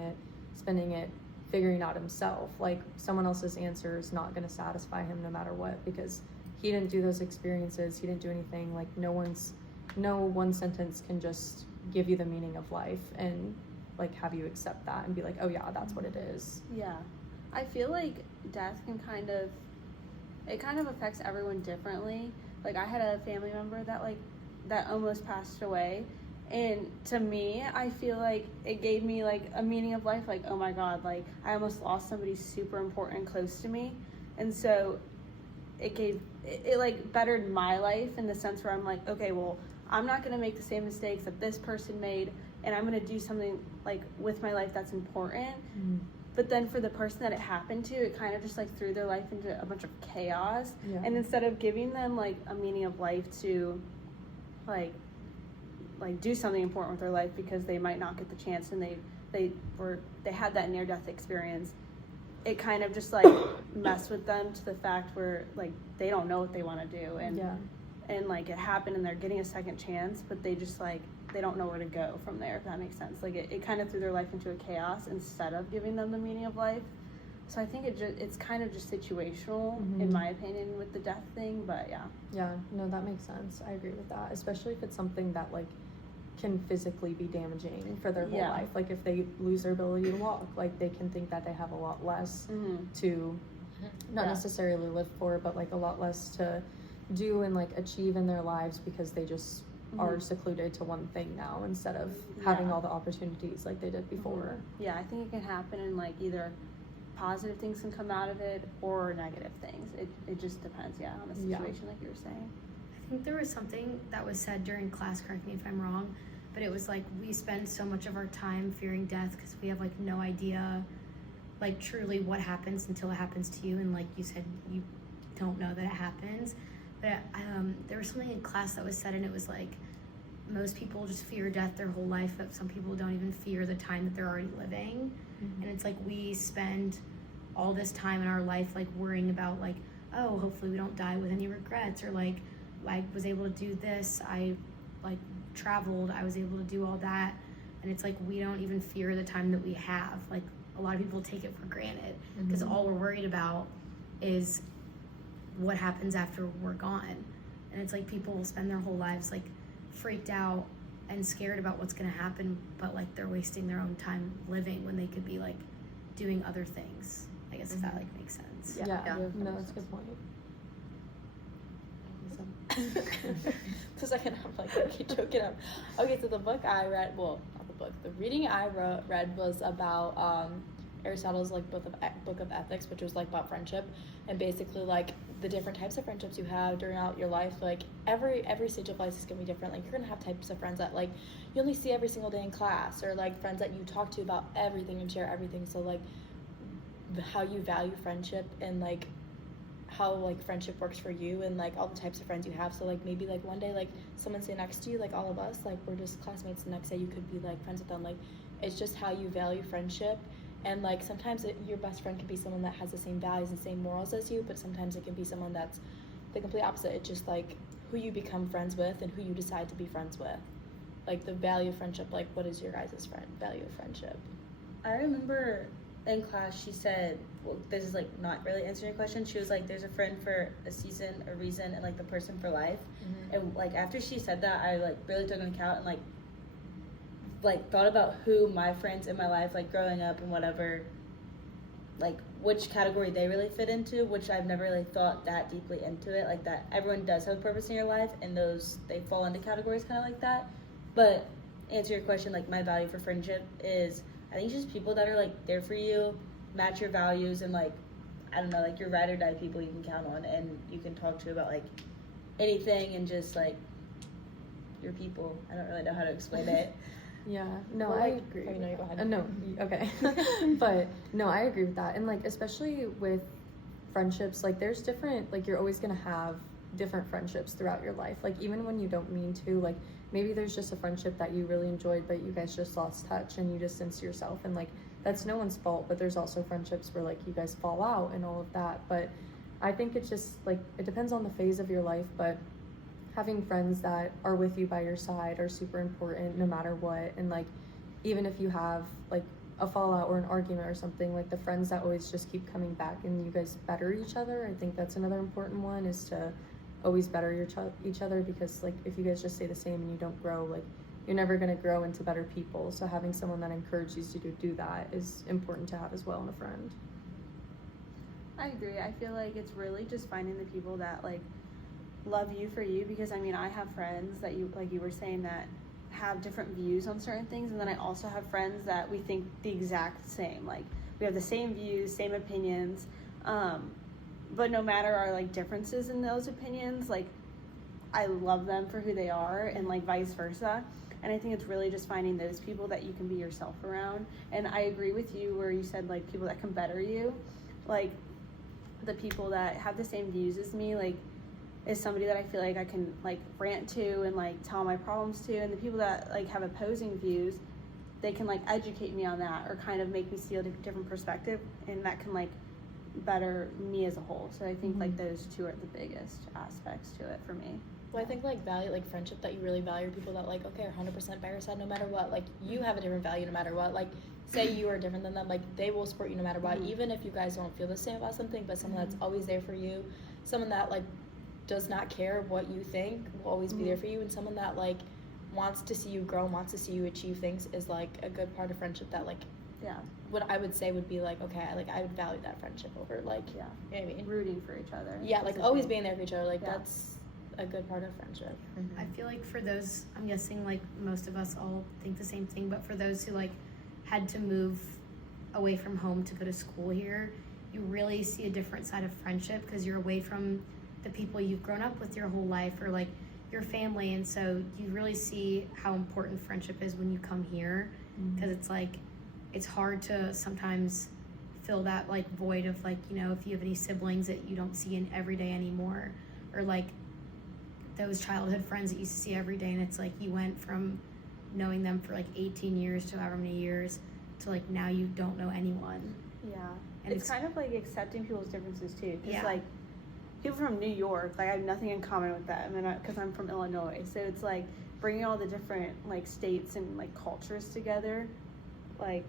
it figuring out himself. Like someone else's answer is not going to satisfy him no matter what, because he didn't do those experiences. He didn't do anything. Like no one sentence can just give you the meaning of life and like have you accept that and be like, oh yeah, that's what it is. Yeah. I feel like death can kind of affects everyone differently. Like I had a family member that almost passed away, and to me I feel like it gave me like a meaning of life, like oh my god, like I almost lost somebody super important and close to me, and so it like bettered my life in the sense where I'm like, okay, well, I'm not going to make the same mistakes that this person made, and I'm going to do something like with my life that's important. But then for the person that it happened to, it kind of just like threw their life into a bunch of chaos. Yeah. And instead of giving them like a meaning of life to like do something important with their life because they might not get the chance and they had that near death experience, it kind of just like messed with them to the fact where like they don't know what they want to do, and like it happened and they're getting a second chance, but they just like they don't know where to go from there, if that makes sense. Like it kind of threw their life into a chaos instead of giving them the meaning of life. So I think it's kind of just situational, in my opinion, with the death thing. But Yeah, no, that makes sense. I agree with that, especially if it's something that like can physically be damaging for their whole life. Like if they lose their ability to walk, like they can think that they have a lot less to not necessarily live for, but like a lot less to do and like achieve in their lives because they just are secluded to one thing now instead of having all the opportunities like they did before. Yeah, I think it can happen, and like either positive things can come out of it or negative things. It just depends, on the situation, like you were saying. I think there was something that was said during class, correct me if I'm wrong, but it was like we spend so much of our time fearing death because we have like no idea like truly what happens until it happens to you, and like you said, you don't know that it happens. But there was something in class that was said, and it was like most people just fear death their whole life, but some people don't even fear the time that they're already living. And it's like we spend all this time in our life like worrying about like, oh, hopefully we don't die with any regrets, or like I was able to do this, I like traveled, I was able to do all that, and it's like we don't even fear the time that we have. Like a lot of people take it for granted because all we're worried about is what happens after we're gone. And it's like people will spend their whole lives like freaked out and scared about what's going to happen, but like they're wasting their own time living when they could be like doing other things, I guess, if that like makes sense. Yeah. No, that's a good point. For a second, I'm like, okay, choking up. Okay, so the book I read, well, not the book, the reading I read was about Aristotle's like book of ethics, which was like about friendship, and basically like the different types of friendships you have throughout your life. Like every stage of life is gonna be different. Like you're gonna have types of friends that like you only see every single day in class, or like friends that you talk to about everything and share everything. So like how you value friendship and like how like friendship works for you, and like all the types of friends you have. So like maybe like one day like someone sitting next to you, like all of us, like we're just classmates, the next day you could be like friends with them. Like it's just how you value friendship. And like sometimes your best friend can be someone that has the same values and same morals as you, but sometimes it can be someone that's the complete opposite. It's just like who you become friends with and who you decide to be friends with. Like the value of friendship, like what is your guys' value of friendship? I remember in class she said, well, this is like not really answering your question. She was like, there's a friend for a season, a reason, and like the person for life. And like after she said that, I like really took into account and like thought about who my friends in my life, like growing up and whatever, like which category they really fit into, which I've never really thought that deeply into it, like that everyone does have a purpose in your life and those, they fall into categories kind of like that. But answer your question, like my value for friendship is, I think just people that are like there for you, match your values, and like, I don't know, like your ride or die people you can count on and you can talk to about like anything, and just like your people. I don't really know how to explain it. Yeah, no, Well, I like, agree. oh, no, you go ahead. No, okay. But no, I agree with that. And like, especially with friendships, like there's different, like you're always gonna have different friendships throughout your life. Like even when you don't mean to, like maybe there's just a friendship that you really enjoyed, but you guys just lost touch and you distanced yourself. And like, that's no one's fault, but there's also friendships where like you guys fall out and all of that. But I think it's just like, it depends on the phase of your life, but having friends that are with you by your side are super important no matter what. And like, even if you have like a fallout or an argument or something, like the friends that always just keep coming back and you guys better each other, I think that's another important one, is to always better each other, because like if you guys just stay the same and you don't grow, like you're never going to grow into better people. So having someone that encourages you to do that is important to have as well in a friend. I agree. I feel like it's really just finding the people that like love you for you, because I mean, I have friends that you, like you were saying, that have different views on certain things, and then I also have friends that we think the exact same, like we have the same views, same opinions, but no matter our like differences in those opinions, like I love them for who they are, and like vice versa. And I think it's really just finding those people that you can be yourself around. And I agree with you where you said like people that can better you, like the people that have the same views as me, like is somebody that I feel like I can like rant to and like tell my problems to. And the people that like have opposing views, they can like educate me on that or kind of make me see a different perspective, and that can like better me as a whole. So I think like those two are the biggest aspects to it for me. Well, I think like value, like friendship, that you really value people that like, okay, are 100% by your side no matter what. Like you have a different value no matter what. Like say you are different than them, like they will support you no matter what, even if you guys don't feel the same about something. But someone that's always there for you, someone that like does not care what you think, will always be there for you, and someone that like wants to see you grow, wants to see you achieve things, is like a good part of friendship that like, Yeah. what I would say would be like, okay, I would value that friendship over like, Yeah. you know what I mean? Rooting for each other. Yeah, is like the always thing. being there for each other, like Yeah. that's a good part of friendship. I feel like for those, I'm guessing like most of us all think the same thing, but for those who like had to move away from home to go to school here, you really see a different side of friendship because you're away from the people you've grown up with your whole life, or like your family, and so you really see how important friendship is when you come here, because it's like it's hard to sometimes fill that like void of like, you know, if you have any siblings that you don't see in every day anymore, or like those childhood friends that you used to see every day, and it's like you went from knowing them for like 18 years to however many years to like now you don't know anyone. Yeah. And It's kind of like accepting people's differences too. Because Yeah. like people from New York, like I have nothing in common with them, and because I'm from Illinois, so it's like bringing all the different like states and like cultures together, like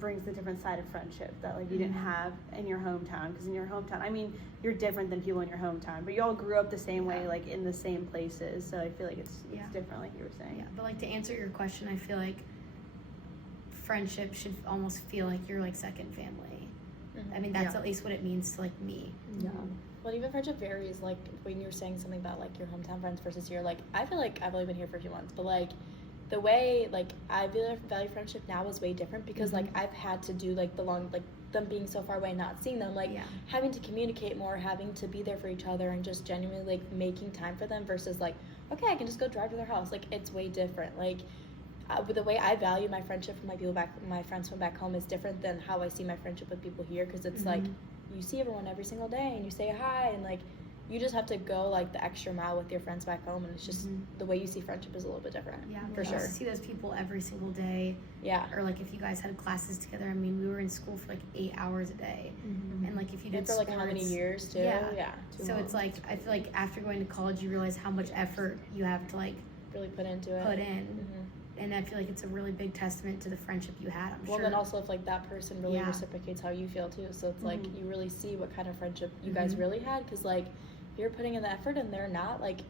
brings the different side of friendship that like you didn't have in your hometown. Because in your hometown, I mean, you're different than people in your hometown, but you all grew up the same way, like in the same places. So I feel like it's Yeah. different, like you were saying. Yeah, but like to answer your question, I feel like friendship should almost feel like your like second family. I mean, that's at least what it means to like me. Yeah. Well, even friendship varies, like when you're saying something about like your hometown friends versus here, like I feel like I've only been here for a few months, but like the way like I value friendship now is way different because like I've had to do like the long, like them being so far away, not seeing them, like having to communicate more, having to be there for each other, and just genuinely like making time for them versus like, okay, I can just go drive to their house. Like it's way different. Like the way I value my friendship with my friends from back home is different than how I see my friendship with people here, because it's like you see everyone every single day and you say hi, and like you just have to go like the extra mile with your friends back home, and it's just the way you see friendship is a little bit different. Yeah, for sure. See those people every single day. Yeah. Or like if you guys had classes together, I mean, we were in school for like 8 hours a day, and like if you did And for like how many sports- years too? Yeah. So it's like I feel like after going to college, you realize how much effort you have to like really put into it. put in. And I feel like it's a really big testament to the friendship you had, I'm Well, sure. then also if like that person really Yeah. reciprocates how you feel too, so it's like you really see what kind of friendship you guys really had, because like if you're putting in the effort and they're not, like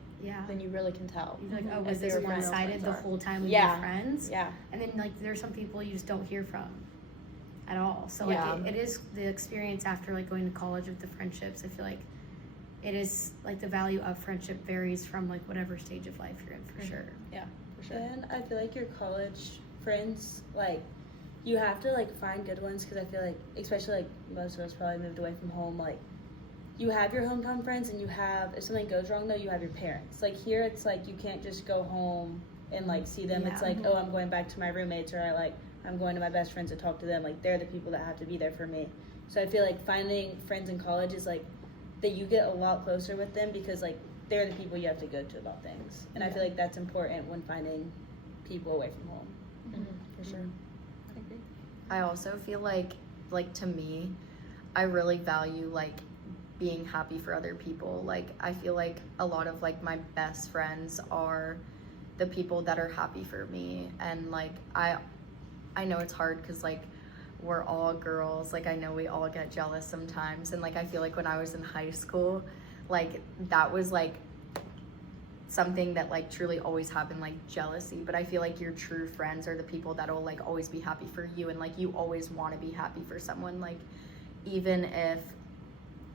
then you really can tell. You're like, oh, if was they this were friends. one-sided the whole time we Yeah. were friends? Yeah. And then like there's some people you just don't hear from at all. So like Yeah. it is the experience after like going to college with the friendships. I feel like it is like the value of friendship varies from like whatever stage of life you're in for sure. Yeah, for sure. And I feel like your college friends, like, you have to like find good ones, because I feel like, especially like most of us probably moved away from home like you have your hometown friends, and you have, if something goes wrong though, you have your parents. Like here, it's like you can't just go home and like see them. It's Yeah. like, oh, I'm going back to my roommates, or I'm going to my best friends to talk to them. Like they're the people that have to be there for me. So I feel like finding friends in college is like that you get a lot closer with them, because like they're the people you have to go to about things. And I feel like that's important when finding people away from home. For sure. I agree. I also feel like to me, I really value like being happy for other people. Like I feel like a lot of like my best friends are the people that are happy for me, and like I know it's hard because like we're all girls. Like I know we all get jealous sometimes, and like I feel like when I was in high school, like that was like something that like truly always happened, like jealousy. But I feel like your true friends are the people that'll like always be happy for you, and like you always want to be happy for someone. Like even if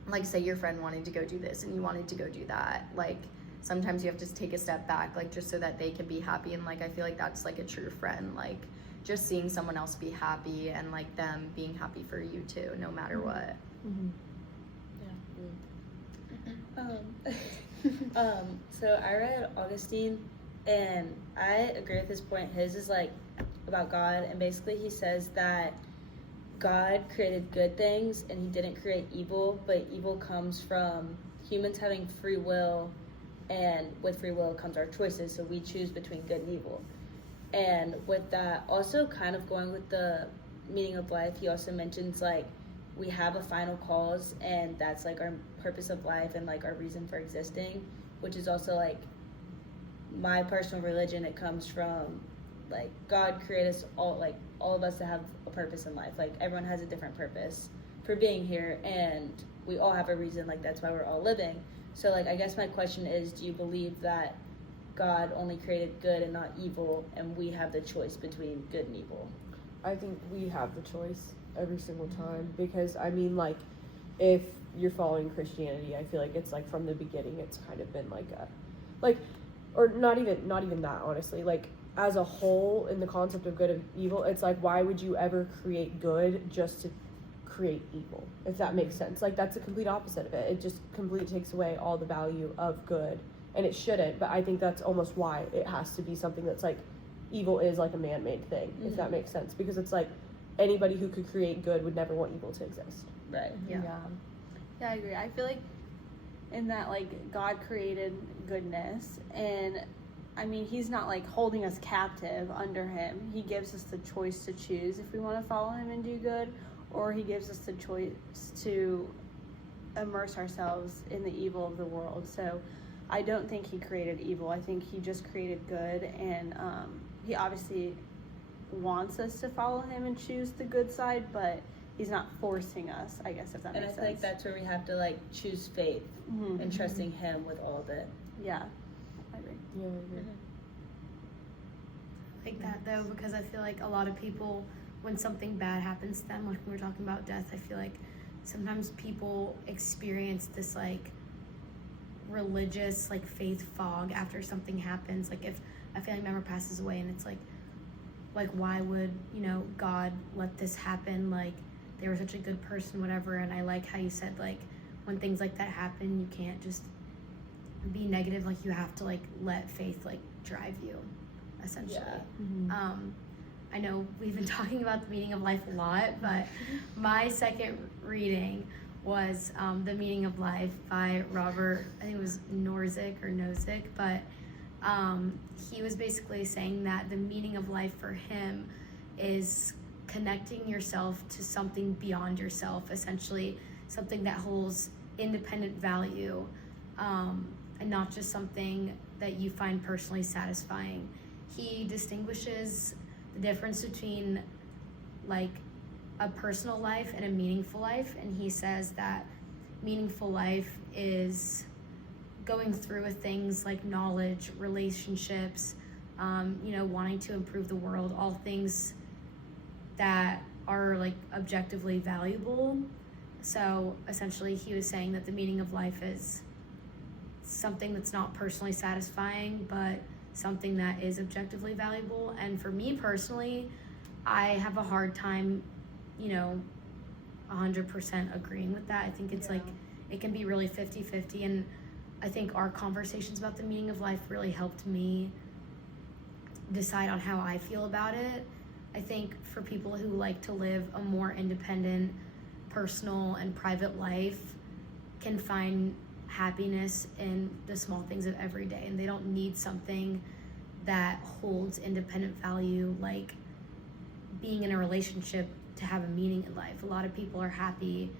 like say your friend wanted to go do this and you wanted to go do that, like sometimes you have to take a step back, like just so that they can be happy. And like I feel like that's like a true friend, like just seeing someone else be happy and like them being happy for you too, no matter what. So I read Augustine, and I agree with his point. His is like about God, and basically he says that God created good things and he didn't create evil, but evil comes from humans having free will, and with free will comes our choices, so we choose between good and evil. And with that, also kind of going with the meaning of life, he also mentions like we have a final cause, and that's like our purpose of life and like our reason for existing, which is also like my personal religion. It comes from like God created us all, like all of us to have a purpose in life. Like everyone has a different purpose for being here, and we all have a reason, like that's why we're all living. So like I guess my question is, do you believe that God only created good and not evil, and we have the choice between good and evil? I think we have the choice every single time, because I mean, like, if you're following Christianity, I feel like it's like from the beginning it's kind of been like a, like, or not even that, honestly, like as a whole in the concept of good and evil, it's like, why would you ever create good just to create evil, if that makes sense? Like that's the complete opposite of it. It just completely takes away all the value of good, and it shouldn't. But I think that's almost why it has to be something that's like, evil is like a man-made thing, if that makes sense, because it's like anybody who could create good would never want evil to exist. Right. Yeah. Yeah, I agree. I feel like in that, like, God created goodness, and I mean, he's not like holding us captive under him. He gives us the choice to choose if we want to follow him and do good, or he gives us the choice to immerse ourselves in the evil of the world. So I don't think he created evil. I think he just created good, and he obviously wants us to follow him and choose the good side, but he's not forcing us, I guess, if that And makes I think sense. that's where we have to like choose faith Mhm. and trusting him with all of it. Yeah, I agree. Yeah, I agree. Like that though, because I feel like a lot of people, when something bad happens to them, like when we're talking about death, I feel like sometimes people experience this like religious like faith fog after something happens. Like if a family member passes away and it's like why would, you know, God let this happen? Like they were such a good person, whatever. And I like how you said like when things like that happen, you can't just be negative. Like you have to like let faith like drive you, essentially. Yeah. I know we've been talking about the meaning of life a lot, but my second reading was The Meaning of Life by Robert, I think it was Nozick, but he was basically saying that the meaning of life for him is connecting yourself to something beyond yourself, essentially something that holds independent value, and not just something that you find personally satisfying. He distinguishes the difference between like a personal life and a meaningful life, and he says that meaningful life is going through with things like knowledge, relationships, you know, wanting to improve the world, all things that are like objectively valuable. So essentially he was saying that the meaning of life is something that's not personally satisfying, but something that is objectively valuable. And for me personally, I have a hard time, you know, 100% agreeing with that. I think it's like, it can be really 50-50. And I think our conversations about the meaning of life really helped me decide on how I feel about it. I think for people who like to live a more independent, personal, and private life can find happiness in the small things of every day, and they don't need something that holds independent value, like being in a relationship, to have a meaning in life. A lot of people are happy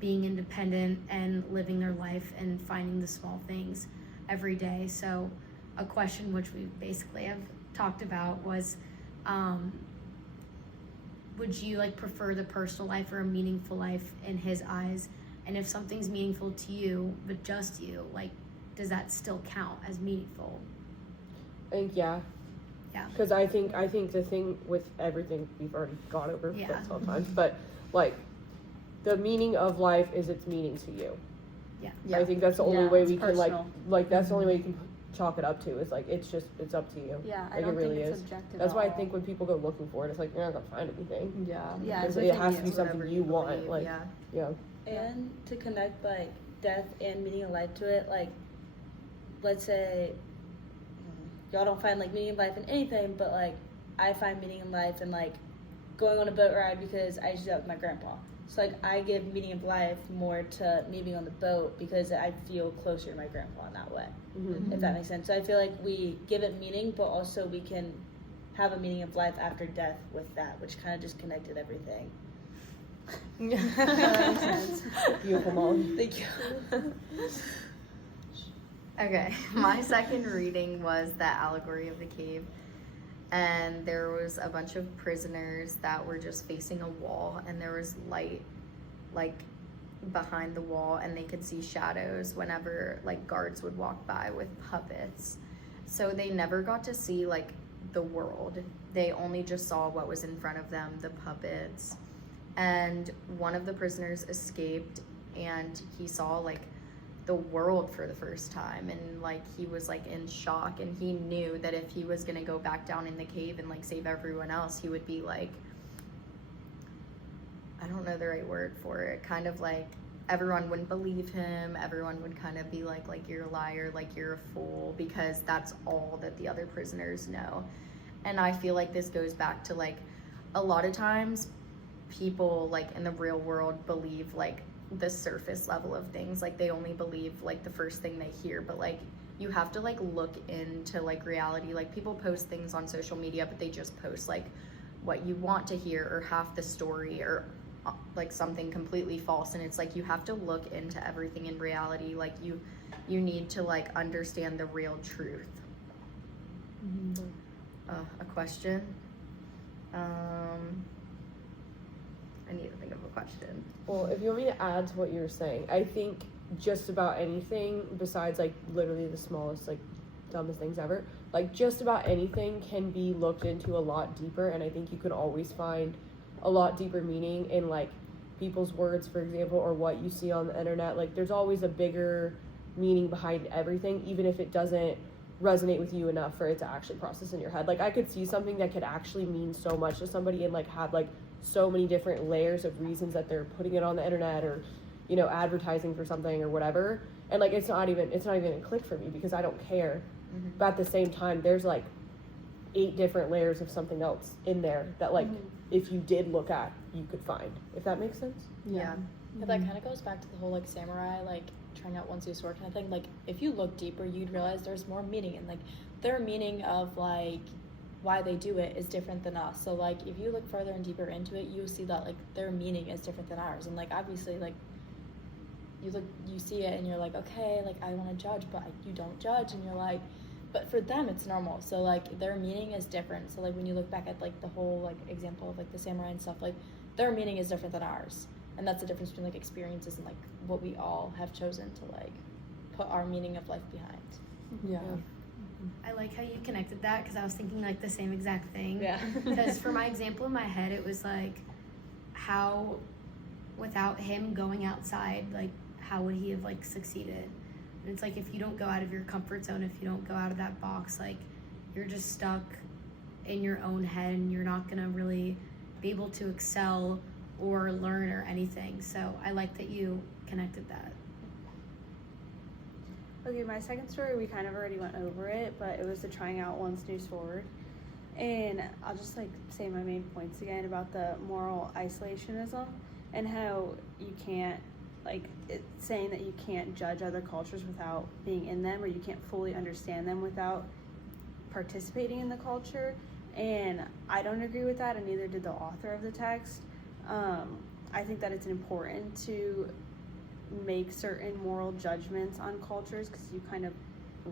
being independent and living their life and finding the small things every day. So a question which we basically have talked about was, would you like prefer the personal life or a meaningful life in his eyes? And if something's meaningful to you, but just you, like, does that still count as meaningful? I think yeah. Yeah. Because I think the thing with everything we've already gone over Yeah. sometimes, but like the meaning of life is its meaning to you. Yeah. I think that's the only way it's we can personal. like that's the only way you can chalk it up to is like it's up to you. Yeah, I Like, don't it really think it's is. objective. That's at why I all. think when people go looking for it, it's like you're not gonna find anything. Yeah. Yeah, Because it's it within has to be you. something Whatever you want. believe, Like yeah. And to connect like death and meaning of life to it, like let's say y'all don't find like meaning in life in anything, but like I find meaning in life in like going on a boat ride because I used to do that with my grandpa. So like I give meaning of life more to me being on the boat because I feel closer to my grandpa in that way. Mhm. If that makes sense. So I feel like we give it meaning, but also we can have a meaning of life after death with that, which kind of just connected everything. Beautiful mom. Thank you. Okay, my second reading was the allegory of the cave. And there was a bunch of prisoners that were just facing a wall, and there was light like behind the wall, and they could see shadows whenever like guards would walk by with puppets. So they never got to see like the world. They only just saw what was in front of them, the puppets. And one of the prisoners escaped, and he saw like the world for the first time, and like he was like in shock, and he knew that if he was gonna go back down in the cave and like save everyone else, he would be like, I don't know the right word for it, kind of like everyone wouldn't believe him, everyone would kind of be like you're a liar, like you're a fool, because that's all that the other prisoners know. And I feel like this goes back to like a lot of times people like in the real world believe like the surface level of things, like they only believe like the first thing they hear, but like you have to like look into like reality. Like people post things on social media, but they just post like what you want to hear or half the story or like something completely false, and it's like you have to look into everything in reality. Like you need to like understand the real truth. A question. I need to think of a question. Well, if you want me to add to what you were saying, I think just about anything besides like literally the smallest, like dumbest things ever, like just about anything can be looked into a lot deeper, and I think you can always find a lot deeper meaning in like people's words, for example, or what you see on the internet. Like there's always a bigger meaning behind everything, even if it doesn't resonate with you enough for it to actually process in your head. Like I could see something that could actually mean so much to somebody and like have like so many different layers of reasons that they're putting it on the internet or, you know, advertising for something or whatever. And like it's not even a click for me because I don't care. Mm-hmm. But at the same time, there's like 8 different layers of something else in there that like if you did look at, you could find. If that makes sense. Yeah. But that kind of goes back to the whole like samurai like trying out one sword kind of thing. Like if you look deeper, you'd realize there's more meaning, and like their meaning of like why they do it is different than us. So like if you look further and deeper into it, you'll see that like their meaning is different than ours. And like obviously like you see it and you're like, okay, like I want to judge, but you don't judge, and you're like, but for them it's normal. So like their meaning is different. So like when you look back at like the whole like example of like the samurai and stuff, like their meaning is different than ours. And that's the difference between like experiences and like what we all have chosen to like put our meaning of life behind. Yeah. I like how you connected that, because I was thinking like the same exact thing. Yeah. Because for my example in my head, it was like, how, without him going outside, like how would he have like succeeded? And it's like if you don't go out of your comfort zone, if you don't go out of that box, like you're just stuck in your own head, and you're not gonna really be able to excel or learn or anything. So I like that you connected that. Okay, my second story, we kind of already went over it, but it was the trying out one's new sword. And I'll just like say my main points again about the moral isolationism and how you can't, like, it's saying that you can't judge other cultures without being in them, or you can't fully understand them without participating in the culture. And I don't agree with that, and neither did the author of the text. I think that it's important to make certain moral judgments on cultures, because you kind of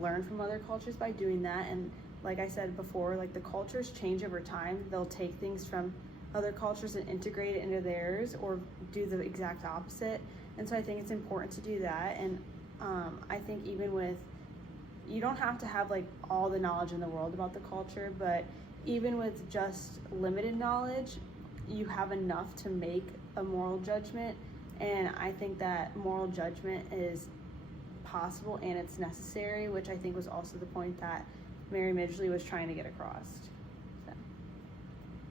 learn from other cultures by doing that. And like I said before, like, the cultures change over time. They'll take things from other cultures and integrate it into theirs, or do the exact opposite. And so I think it's important to do that. And I think even with, you don't have to have like all the knowledge in the world about the culture, but even with just limited knowledge, you have enough to make a moral judgment. And I think that moral judgment is possible and it's necessary, which I think was also the point that Mary Midgley was trying to get across. So,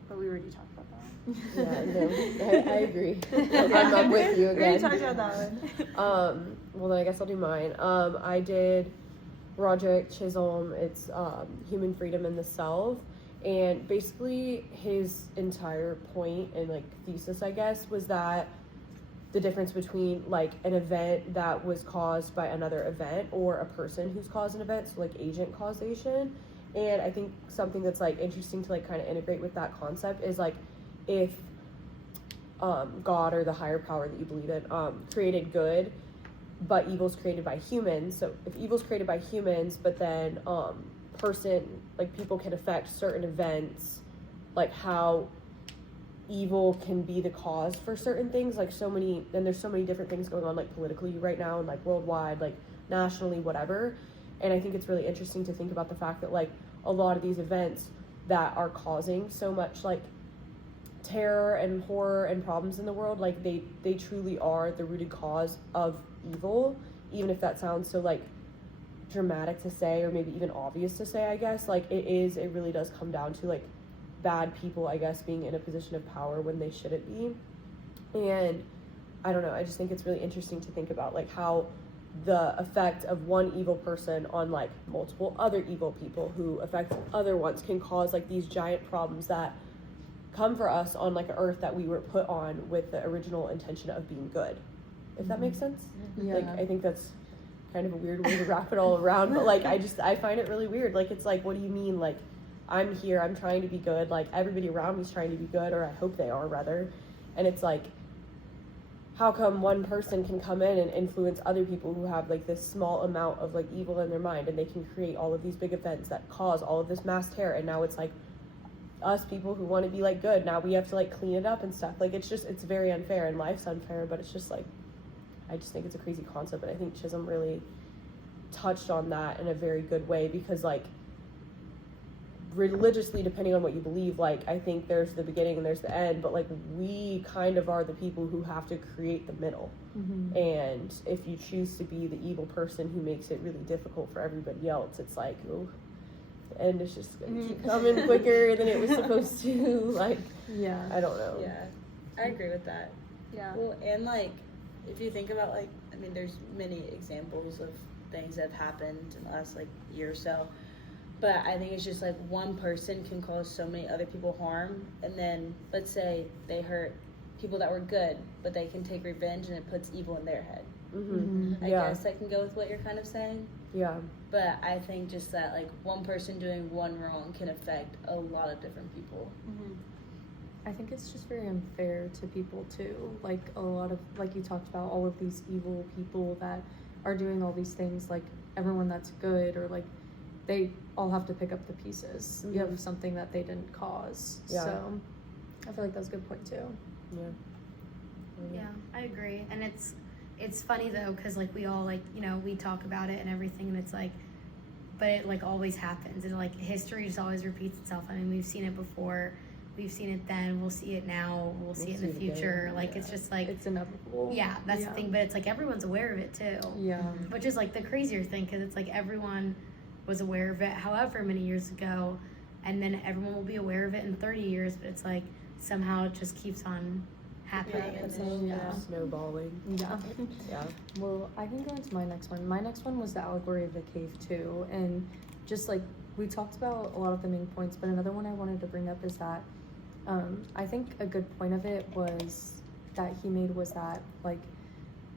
but we already talked about that one. Yeah, no, I agree. I'm with you We already again. talked about that one. Well, then I guess I'll do mine. I did Roderick Chisholm. It's Human Freedom in the Self. And basically his entire point and like thesis, I guess, was that the difference between like an event that was caused by another event or a person who's caused an event, so like agent causation. And I think something that's like interesting to like kind of integrate with that concept is like if God or the higher power that you believe in created good, but evil's created by humans. So if evil's created by humans, but then people can affect certain events, like how evil can be the cause for certain things, like there's so many different things going on like politically right now and like worldwide, like nationally, whatever. And I think it's really interesting to think about the fact that like a lot of these events that are causing so much like terror and horror and problems in the world, like they truly are the rooted cause of evil, even if that sounds so like dramatic to say, or maybe even obvious to say, I guess. Like it really does come down to like bad people, I guess, being in a position of power when they shouldn't be. And I don't know, I just think it's really interesting to think about like how the effect of one evil person on like multiple other evil people who affect other ones can cause like these giant problems that come for us on like an earth that we were put on with the original intention of being good, if that makes sense. Yeah. Like I think that's kind of a weird way to wrap it all around, but like I find it really weird. Like it's like, what do you mean? Like I'm here, I'm trying to be good, like everybody around me is trying to be good, or I hope they are rather. And it's like, how come one person can come in and influence other people who have like this small amount of like evil in their mind, and they can create all of these big events that cause all of this mass terror, and now it's like us people who want to be like good, now we have to like clean it up and stuff. Like it's very unfair, and life's unfair, but it's just like, I just think it's a crazy concept. And I think Chisholm really touched on that in a very good way, because like religiously, depending on what you believe, like I think there's the beginning and there's the end, but like we kind of are the people who have to create the middle. Mm-hmm. And if you choose to be the evil person who makes it really difficult for everybody else, it's like, oh, the end is just gonna keep coming quicker than it was supposed to. Like, Yeah. I don't know. Yeah, I agree with that. Yeah. Well, and like, if you think about like, I mean, there's many examples of things that have happened in the last like year or so, but I think it's just like one person can cause so many other people harm, and then let's say they hurt people that were good, but they can take revenge and it puts evil in their head. Mm-hmm. I Yeah. guess that can go with what you're kind of saying. Yeah. But I think just that like one person doing one wrong can affect a lot of different people. Mm-hmm. I think it's just very unfair to people too. Like a lot of, like you talked about, all of these evil people that are doing all these things, like everyone that's good, or like they all have to pick up the pieces. You have something that they didn't cause. Yeah. So I feel like that's a good point too. Yeah. Yeah, I agree. And it's funny though, because like we all like, you know, we talk about it and everything, and it's like, but it like always happens, and like history just always repeats itself. I mean, we've seen it before, we've seen it then, we'll see it now, we'll see it in the future. again. Like it's just like, It's inevitable. yeah, that's the thing. But it's like everyone's aware of it too, Yeah. which is like the crazier thing, because it's like everyone was aware of it however many years ago, and then everyone will be aware of it in 30 years, but it's like somehow it just keeps on happening. Yeah. Snowballing. Yeah. Yeah. Well, I can go into my next one. My next one was the allegory of the cave too, and just like we talked about a lot of the main points, but another one I wanted to bring up is that I think a good point of it was that he made was that like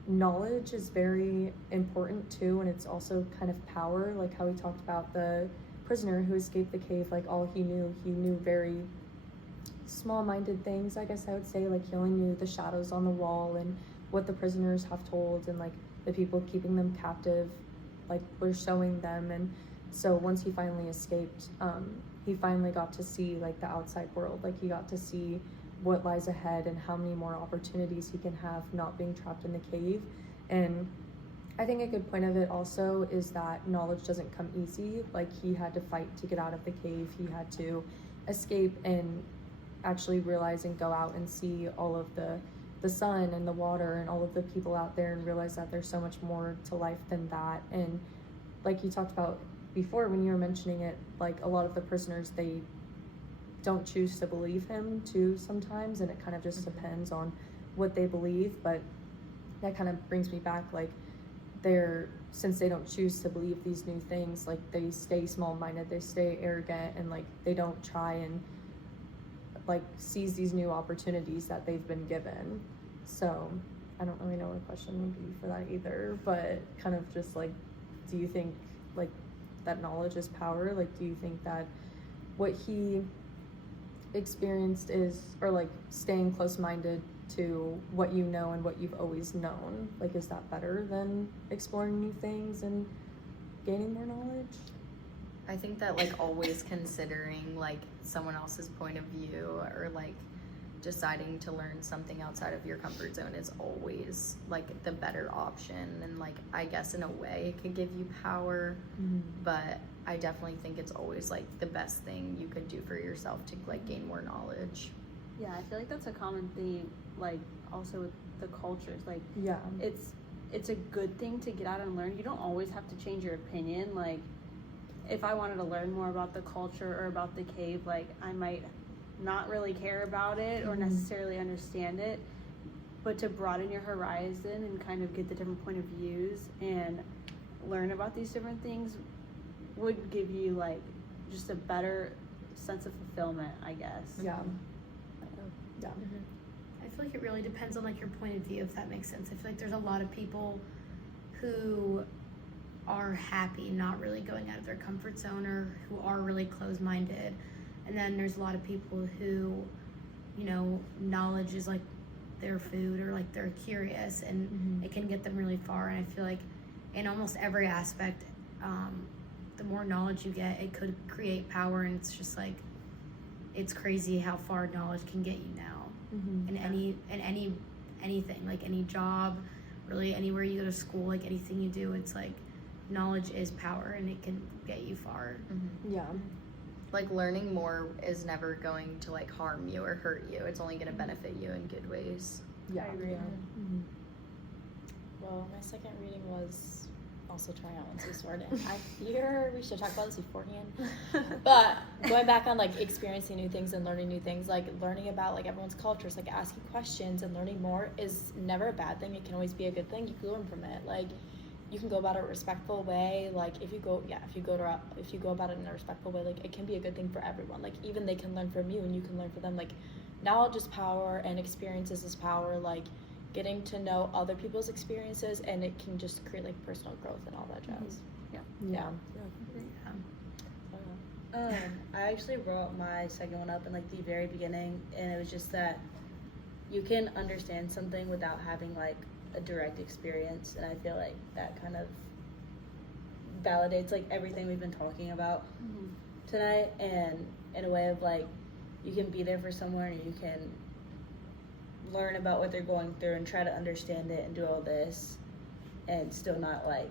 knowledge is very important too, and it's also kind of power, like how he talked about the prisoner who escaped the cave. Like all he knew very small-minded things, I guess I would say. Like he only knew the shadows on the wall and what the prisoners have told, and like the people keeping them captive like were showing them. And so once he finally escaped, he finally got to see like the outside world. Like he got to see what lies ahead and how many more opportunities he can have not being trapped in the cave. And I think a good point of it also is that knowledge doesn't come easy. Like he had to fight to get out of the cave. He had to escape and actually realize and go out and see all of the sun and the water and all of the people out there, and realize that there's so much more to life than that. And like you talked about before when you were mentioning it, like a lot of the prisoners, they don't choose to believe him too sometimes, and it kind of just depends on what they believe. But that kind of brings me back, like since they don't choose to believe these new things, like they stay small-minded, they stay arrogant, and like they don't try and like seize these new opportunities that they've been given. So I don't really know what a question would be for that either, but kind of just like, do you think like that knowledge is power? Like do you think that what he experienced is, or like staying close-minded to what you know and what you've always known, like is that better than exploring new things and gaining more knowledge? I think that like always considering like someone else's point of view, or like deciding to learn something outside of your comfort zone is always like the better option. And like I guess in a way it could give you power, but I definitely think it's always like the best thing you could do for yourself to like gain more knowledge. Yeah, I feel like that's a common theme, like also with the cultures. Like Yeah. it's a good thing to get out and learn. You don't always have to change your opinion. Like if I wanted to learn more about the culture or about the cave, like I might not really care about it or necessarily understand it, but to broaden your horizon and kind of get the different point of views and learn about these different things would give you like just a better sense of fulfillment, I guess. Yeah. Yeah. I feel like it really depends on like your point of view, if that makes sense. I feel like there's a lot of people who are happy not really going out of their comfort zone, or who are really closed-minded. And then there's a lot of people who, you know, knowledge is like their food, or like they're curious, and it can get them really far. And I feel like in almost every aspect, the more knowledge you get, it could create power. And it's just like, it's crazy how far knowledge can get you now. In anything, like any job, really anywhere you go to school, like anything you do, it's like knowledge is power, and it can get you far. Yeah. Like learning more is never going to like harm you or hurt you. It's only going to benefit you in good ways. Yeah. I agree. Well, my second reading was also trying out One Sea Sword, and I fear we should talk about this beforehand. But going back on like experiencing new things and learning new things, like learning about like everyone's cultures, like asking questions and learning more is never a bad thing. It can always be a good thing. You can learn from it. Like you can go about it a respectful way. Like if you go about it in a respectful way, like it can be a good thing for everyone. Like even they can learn from you and you can learn from them. Like knowledge is power and experiences is power. Like getting to know other people's experiences, and it can just create like personal growth and all that jazz. Yeah. I actually wrote my second one up in like the very beginning, and it was just that you can understand something without having like a direct experience, and I feel like that kind of validates like everything we've been talking about tonight, and in a way of like you can be there for someone, and you can learn about what they're going through and try to understand it and do all this and still not like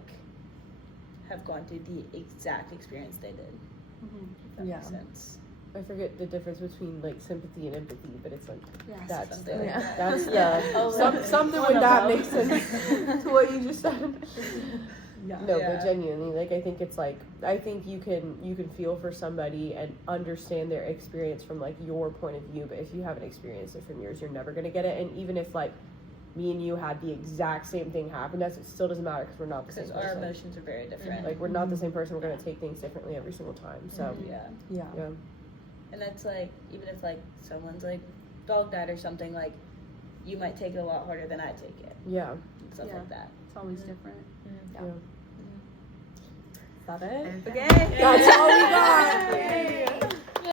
have gone through the exact experience they did. If that makes sense. I forget the difference between like sympathy and empathy, but it's like that's something the, like that. that's something would not make sense to what you just said. Yeah. No, Yeah. but genuinely, like I think it's like I think you can feel for somebody and understand their experience from like your point of view, but if you haven't experienced it from yours, you're never gonna get it. And even if like me and you had the exact same thing happen to us, it still doesn't matter because we're not the same Because our person. emotions are very different. Like we're not the same person. We're gonna take things differently every single time. So Yeah. Yeah. yeah, And that's like, even if like someone's like dog died or something, like you might take it a lot harder than I take it. yeah. And stuff Yeah. like that. It's always different. Is that it? Okay. That's all we got.